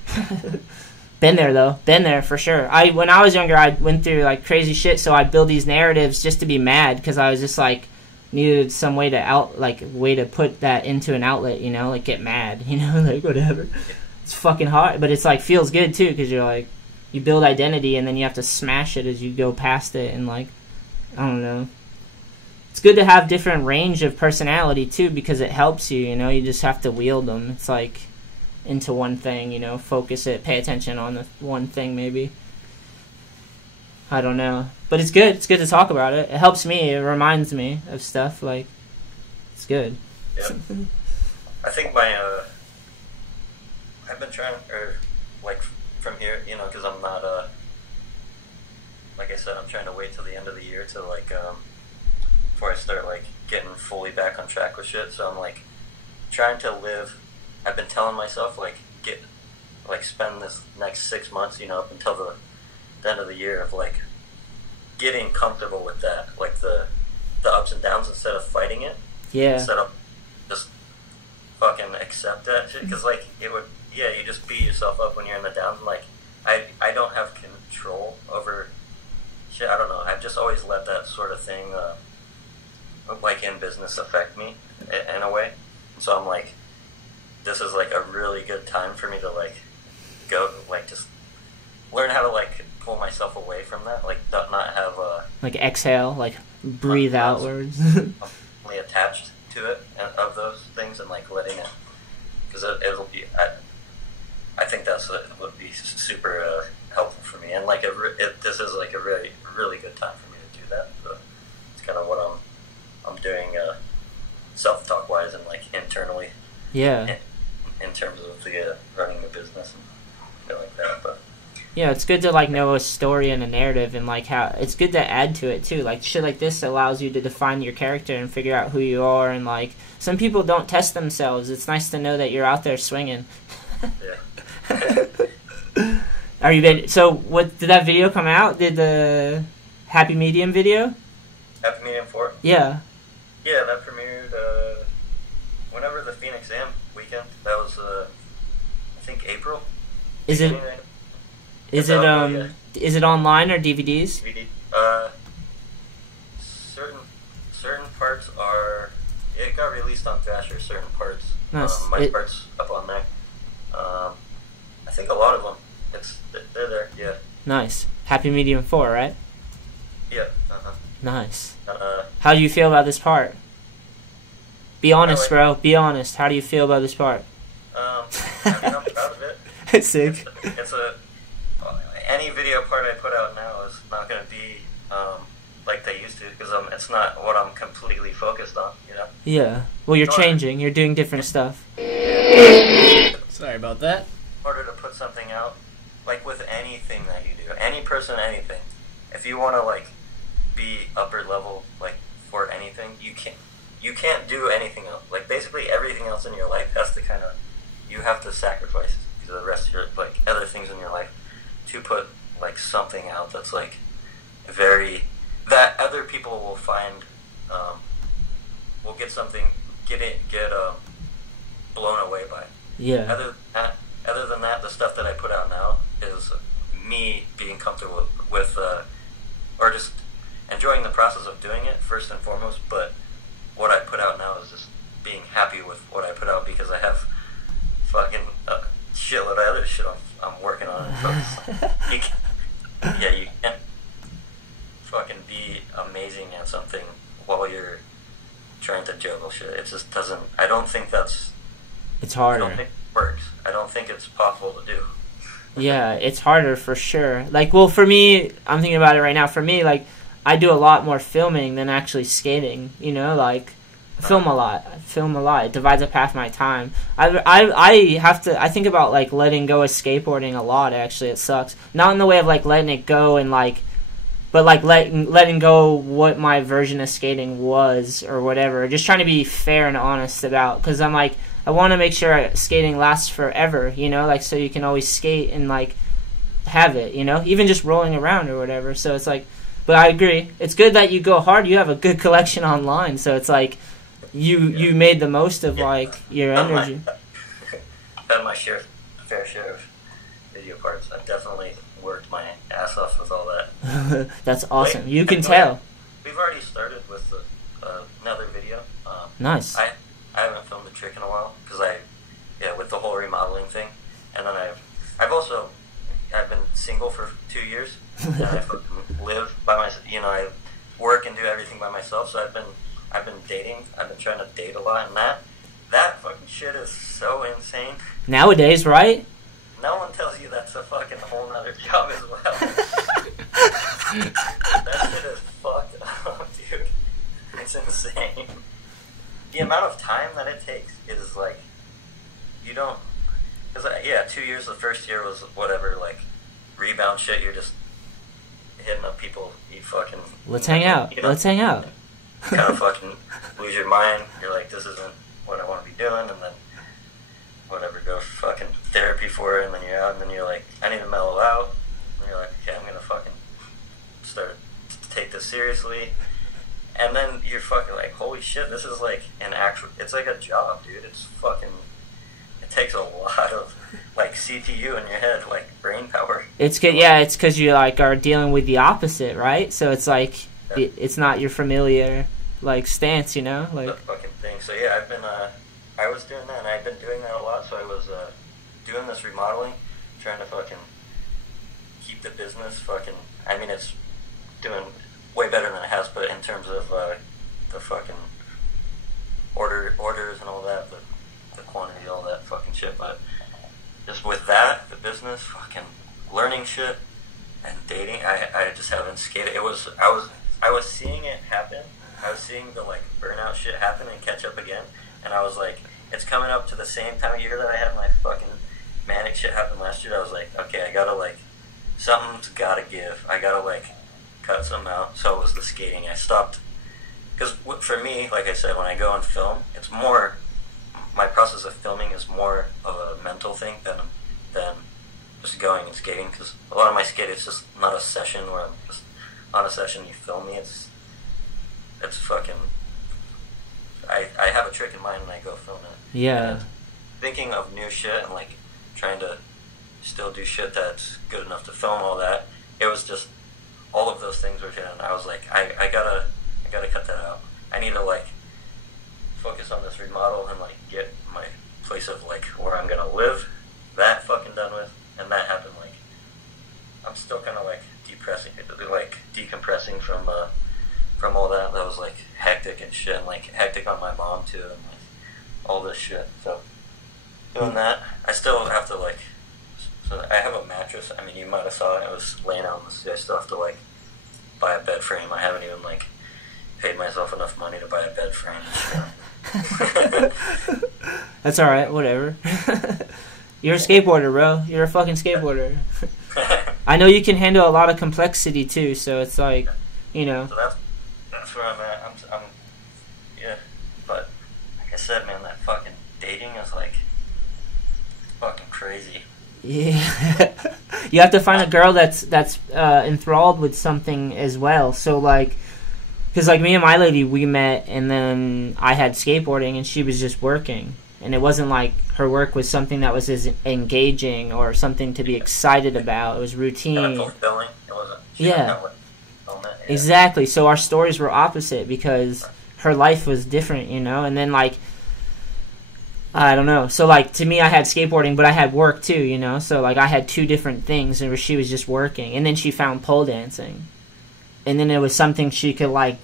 Been there though. Been there for sure. When I was younger, I went through like crazy shit. So I'd build these narratives just to be mad because I was just like needed some way to put that into an outlet. You know, like get mad. You know, like whatever. It's fucking hard, but it's like feels good too because you're like you build identity and then you have to smash it as you go past it and like I don't know. It's good to have different range of personality too because it helps you, you know. You just have to wield them. It's like into one thing, you know, focus it, pay attention on the one thing maybe. I don't know. But it's good. It's good to talk about it. It helps me. It reminds me of stuff. Like, it's good. Yeah. I think I've been trying, like, from here, you know, because I'm not, like I said, I'm trying to wait till the end of the year to, like, before I start like getting fully back on track with shit. So I'm like trying to live. I've been telling myself like spend this next 6 months, you know, up until the end of the year of like getting comfortable with that, like the ups and downs instead of fighting it. Yeah. Instead of just fucking accept that shit because like you just beat yourself up when you're in the downs. Like I don't have control over shit. I don't know. I've just always let that sort of thing. Like in business affect me in a way. So I'm like, this is like a really good time for me to like go, like just learn how to like pull myself away from that, like not have a like exhale, like breathe outwards. Really attached to it and of those things and like letting it, because it'll be. I think that's what would be super helpful for me, and like this is like a really really good time for me to do that. So it's kind of what I'm doing self-talk wise and like internally. Yeah. In terms of the running the business and shit like that, but. Yeah, it's good to like know a story and a narrative, and like how it's good to add to it too. Like shit like this allows you to define your character and figure out who you are. And like some people don't test themselves. It's nice to know that you're out there swinging. Yeah. Are you been? So what did that video come out? Did the Happy Medium video? Happy Medium 4? Yeah. Yeah, that premiered whenever the Phoenix Am weekend. That was I think April. Is it? Is it online or DVDs? DVD. Certain parts are. It got released on Thrasher. Certain parts. Nice. My parts up on there. I think a lot of them. They're there. Yeah. Nice. Happy Medium 4, right? Yeah. Nice. How do you feel about this part? Be honest, bro. Be honest. How do you feel about this part? I mean, I'm proud of it. It's sick. It's any video part I put out now is not going to be like they used to, because it's not what I'm completely focused on, you know? Yeah. Well, you're changing. You're doing different stuff. Sorry about that. In order to put something out, like with anything that you do, any person, anything, if you want to like be upper level, like for anything, you can't do anything else. Like basically everything else in your life has to you have to sacrifice the rest of your, like, other things in your life to put like something out that's like that other people will find, will get blown away by. Yeah. Other than that, the stuff that I put out now is me being comfortable with, or just enjoying the process of doing it first and foremost. But what I put out now is just being happy with what I put out, because I have fucking shitload of other shit I'm working on. You can't fucking be amazing at something while you're trying to juggle shit. It just doesn't. I don't think that's. It's harder. I don't think it works. I don't think it's possible to do. Yeah, it's harder for sure. Like, well, for me, I'm thinking about it right now. For me, like, I do a lot more filming than actually skating. You know, like, I film a lot. It divides up half my time. I think about like letting go of skateboarding a lot. Actually, it sucks. Not in the way of like letting it go and like, but like letting go what my version of skating was or whatever. Just trying to be fair and honest about, because I'm like, I want to make sure skating lasts forever. You know, like so you can always skate and like have it. You know, even just rolling around or whatever. So it's like, but I agree. It's good that you go hard. You have a good collection online, so it's like. You made the most of like your energy. I've had my fair share of video parts. I've definitely worked my ass off with all that. That's awesome. You can tell. We've already started with another video. Nice. I haven't filmed a trick in a while because with the whole remodeling thing, and then I've been single for 2 years. And I live by myself. You know, I work and do everything by myself. So I've been dating. I've been trying to date a lot, and that fucking shit is so insane. Nowadays, right? No one tells you that's a fucking whole nother job as well. That shit is fucked up, dude. It's insane. The amount of time that it takes is like, you don't, because 2 years, the first year was whatever, like, rebound shit, you're just hitting up people, you fucking... Let's hang out. You know, Let's hang out. kind of fucking lose your mind. You're like, this isn't what I want to be doing, and then whatever, go fucking therapy for it, and then you're out, and then you're like, I need to mellow out, and you're like, okay, I'm gonna fucking start to take this seriously, and then you're fucking like, holy shit, this is like it's like a job, dude. It's fucking, it takes a lot of like CPU in your head, like brain power. It's good, yeah. It's because you like are dealing with the opposite, right? So it's like. It's not your familiar like stance, you know, like the fucking thing. So yeah, I was doing that, and I'd been doing that a lot, so I was doing this remodeling, trying to fucking keep the business fucking, I mean, it's doing way better than it has, but in terms of the fucking orders and all that, the quantity, all that fucking shit, but just with that, the business, fucking learning shit, and dating, I just haven't skated. I was seeing it happen. I was seeing the like burnout shit happen and catch up again, and I was like, it's coming up to the same time of year that I had my fucking manic shit happen last year. I was like, okay, I gotta like, something's gotta give. I gotta like cut something out. So it was the skating. I stopped, because for me, like I said, when I go and film, it's more, my process of filming is more of a mental thing than just going and skating, because a lot of my skate, it's just not a session where I'm just on a session, you film me, it's fucking, I have a trick in mind when I go film it. Yeah. And thinking of new shit and like trying to still do shit that's good enough to film all that, it was just, all of those things were hitting, and I was like, I gotta cut that out. I need to like focus on this remodel and like get my place of like where I'm gonna live, that fucking done with, and that happened. Like, I'm still kind of like decompressing from all that. That was like hectic and shit, and like hectic on my mom too, and like all this shit. So doing that, I still have to like. So I have a mattress. I mean, you might have saw it. I was laying out on the street. I still have to like buy a bed frame. I haven't even like paid myself enough money to buy a bed frame. That's all right. Whatever. You're a skateboarder, bro. You're a fucking skateboarder. I know you can handle a lot of complexity too. So it's like, you know. So that's where I'm at. I'm yeah. But like I said, man, that fucking dating is like fucking crazy. Yeah. You have to find a girl that's enthralled with something as well. So like, because like me and my lady, we met, and then I had skateboarding, and she was just working, and it wasn't like her work was something that was as engaging or something to be excited about. It was routine. Kind of fulfilling. It wasn't. Yeah. Exactly. So our stories were opposite because her life was different, you know. And then like, I don't know. So like, to me, I had skateboarding, but I had work too, you know. So like, I had two different things, and where she was just working, and then she found pole dancing, and then it was something she could like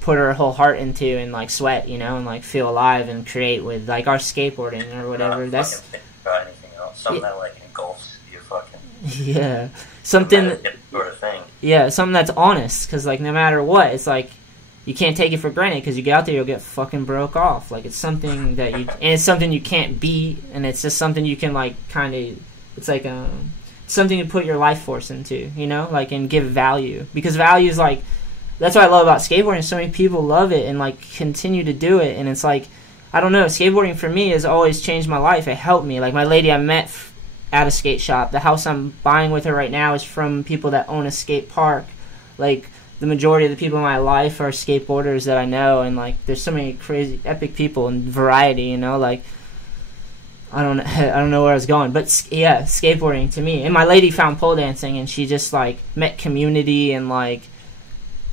put her whole heart into and like sweat, you know, and like feel alive and create with like our skateboarding or whatever. That's think about anything else. Something that like engulfs you, fucking. Yeah, something sort of thing. Yeah, something that's honest, because like no matter what, it's like you can't take it for granted, because you get out there, you'll get fucking broke off. Like, it's something that you, and it's something you can't beat, and it's just something you can like kind of, it's like something to put your life force into, you know, like, and give value, because value is like, that's what I love about skateboarding. So many people love it and like continue to do it, and it's like, I don't know, skateboarding for me has always changed my life. It helped me. Like, my lady I met at a skate shop, the house I'm buying with her right now is from people that own a skate park. Like, the majority of the people in my life are skateboarders that I know, and like, there's so many crazy, epic people and variety, you know, like, I don't know where I was going, but yeah, skateboarding to me. And my lady found pole dancing, and she just like met community, and like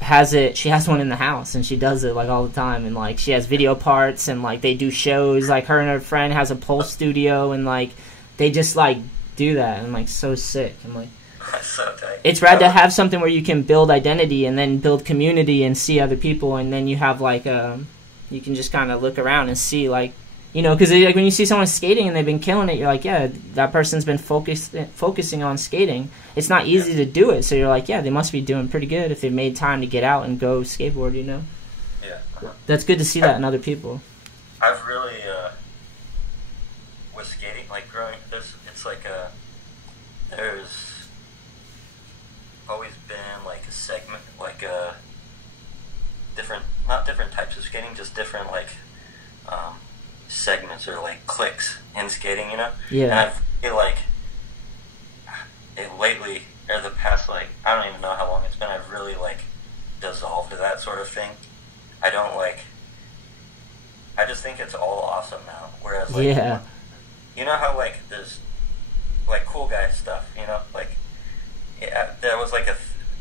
she has one in the house, and she does it like all the time, and like she has video parts, and like they do shows, like her and her friend has a pole studio, and like they just like do that, and like so sick. I'm like, that's so tight. It's rad to have something where you can build identity and then build community and see other people, and then you have like you can just kind of look around and see, like, you know, because like when you see someone skating and they've been killing it, you're like, yeah, that person's been focusing on skating. It's not easy to do it, so you're like, yeah, they must be doing pretty good if they made time to get out and go skateboard, you know. Yeah. That's good to see that in other people. I've really with skating, like growing, it's like there's always been like a segment, like not different types of skating, just different like segments or like cliques in skating, you know. Yeah. And I feel like lately, or the past, like, I don't even know how long it's been, I've really like dissolved that sort of thing. I don't like. I just think it's all awesome now. Whereas, like, yeah, you know how like there's like cool guy stuff, you know, like, yeah, there was like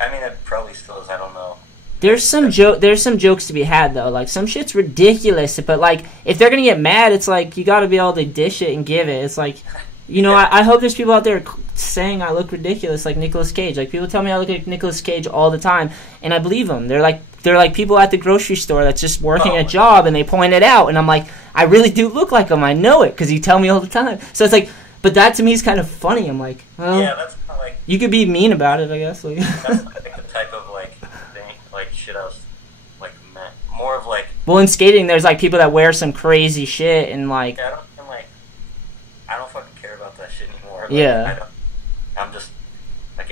I mean, it probably still is. I don't know There's some jokes to be had though. Like some shit's ridiculous, but like if they're gonna get mad, it's like you got to be able to dish it and give it. It's like, you know, I hope there's people out there saying I look ridiculous like Nicolas Cage. Like people tell me I look like Nicolas Cage all the time, and I believe them. They're like people at the grocery store that's just working a job, and they point it out, and I'm like, I really do look like him. I know it because you tell me all the time. So it's like, but that to me is kind of funny. I'm like, well, yeah, that's kind of like, you could be mean about it, I guess. Like, that's like the type of like thing, like shit I was like more of like. Well, in skating, there's like people that wear some crazy shit and like. Yeah, I don't fucking care about that shit anymore. Like, yeah. I'm just like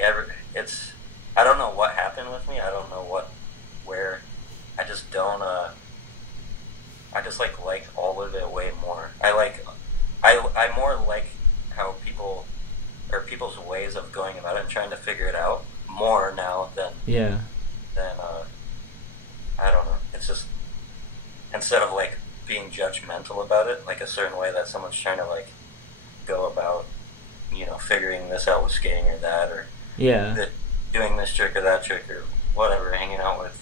it's. I don't know what happened with me. I don't know where. I just don't. I just like all of it way more. I more like how people's ways of going about it and trying to figure it out more now than I don't know. It's just instead of like being judgmental about it, like a certain way that someone's trying to like go about, you know, figuring this out with skating or that or doing this trick or that trick or whatever, hanging out with.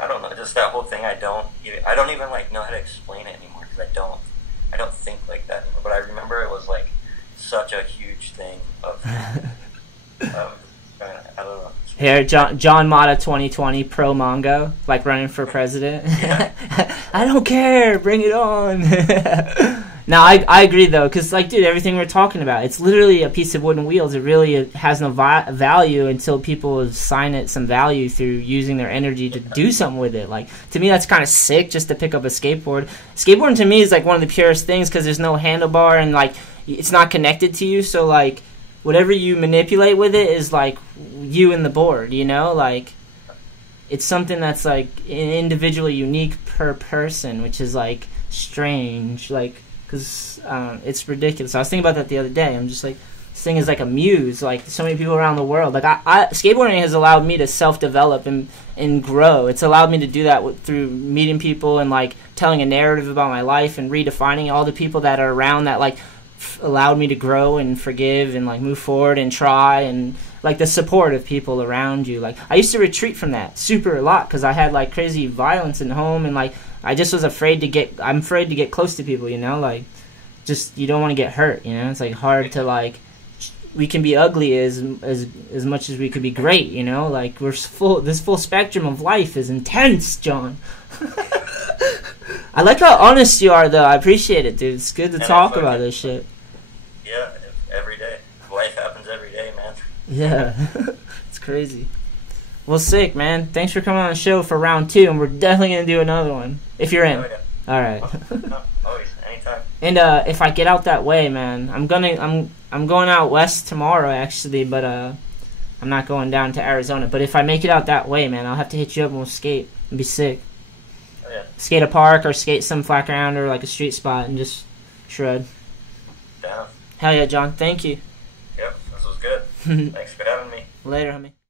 I don't know, just that whole thing. I don't even like know how to explain it anymore because I don't think like that anymore. But I remember it was like such a huge thing of I don't know. Here, John Motta 2020 pro Mongo, like running for president. Yeah. I don't care, bring it on. No, I agree though, because like, dude, everything we're talking about, it's literally a piece of wooden wheels. It really has no value until people assign it some value through using their energy to do something with it. Like, to me, that's kind of sick just to pick up a skateboard. Skateboarding to me is like one of the purest things because there's no handlebar and like it's not connected to you. So like, whatever you manipulate with it is like you and the board, you know? Like, it's something that's like individually unique per person, which is like strange. Like, because it's ridiculous. I was thinking about that the other day. I'm just like, this thing is like a muse. Like, so many people around the world. Like, skateboarding has allowed me to self-develop and grow. It's allowed me to do that through meeting people and like telling a narrative about my life and redefining all the people that are around that like allowed me to grow and forgive and like move forward and try, and like the support of people around you. Like, I used to retreat from that super a lot because I had like crazy violence in home, and like I just was afraid to get close to people, you know, like just you don't want to get hurt, you know. It's like hard to like, we can be ugly as much as we could be great, you know. Like, this full spectrum of life is intense, John. I like how honest you are though. I appreciate it, dude. It's good to talk about this shit. Yeah, every day. Life happens every day, man. Yeah. It's crazy. Well, sick, man. Thanks for coming on the show for round 2, and we're definitely going to do another one, if you're in. Oh, yeah. All right. Always, anytime. And if I get out that way, man, I'm going out west tomorrow, actually, but I'm not going down to Arizona. But if I make it out that way, man, I'll have to hit you up and we'll skate. It'd be sick. Oh, yeah. Skate a park or skate some flat ground or like a street spot and just shred. Down. Hell yeah, John. Thank you. Yep, this was good. Thanks for having me. Later, homie.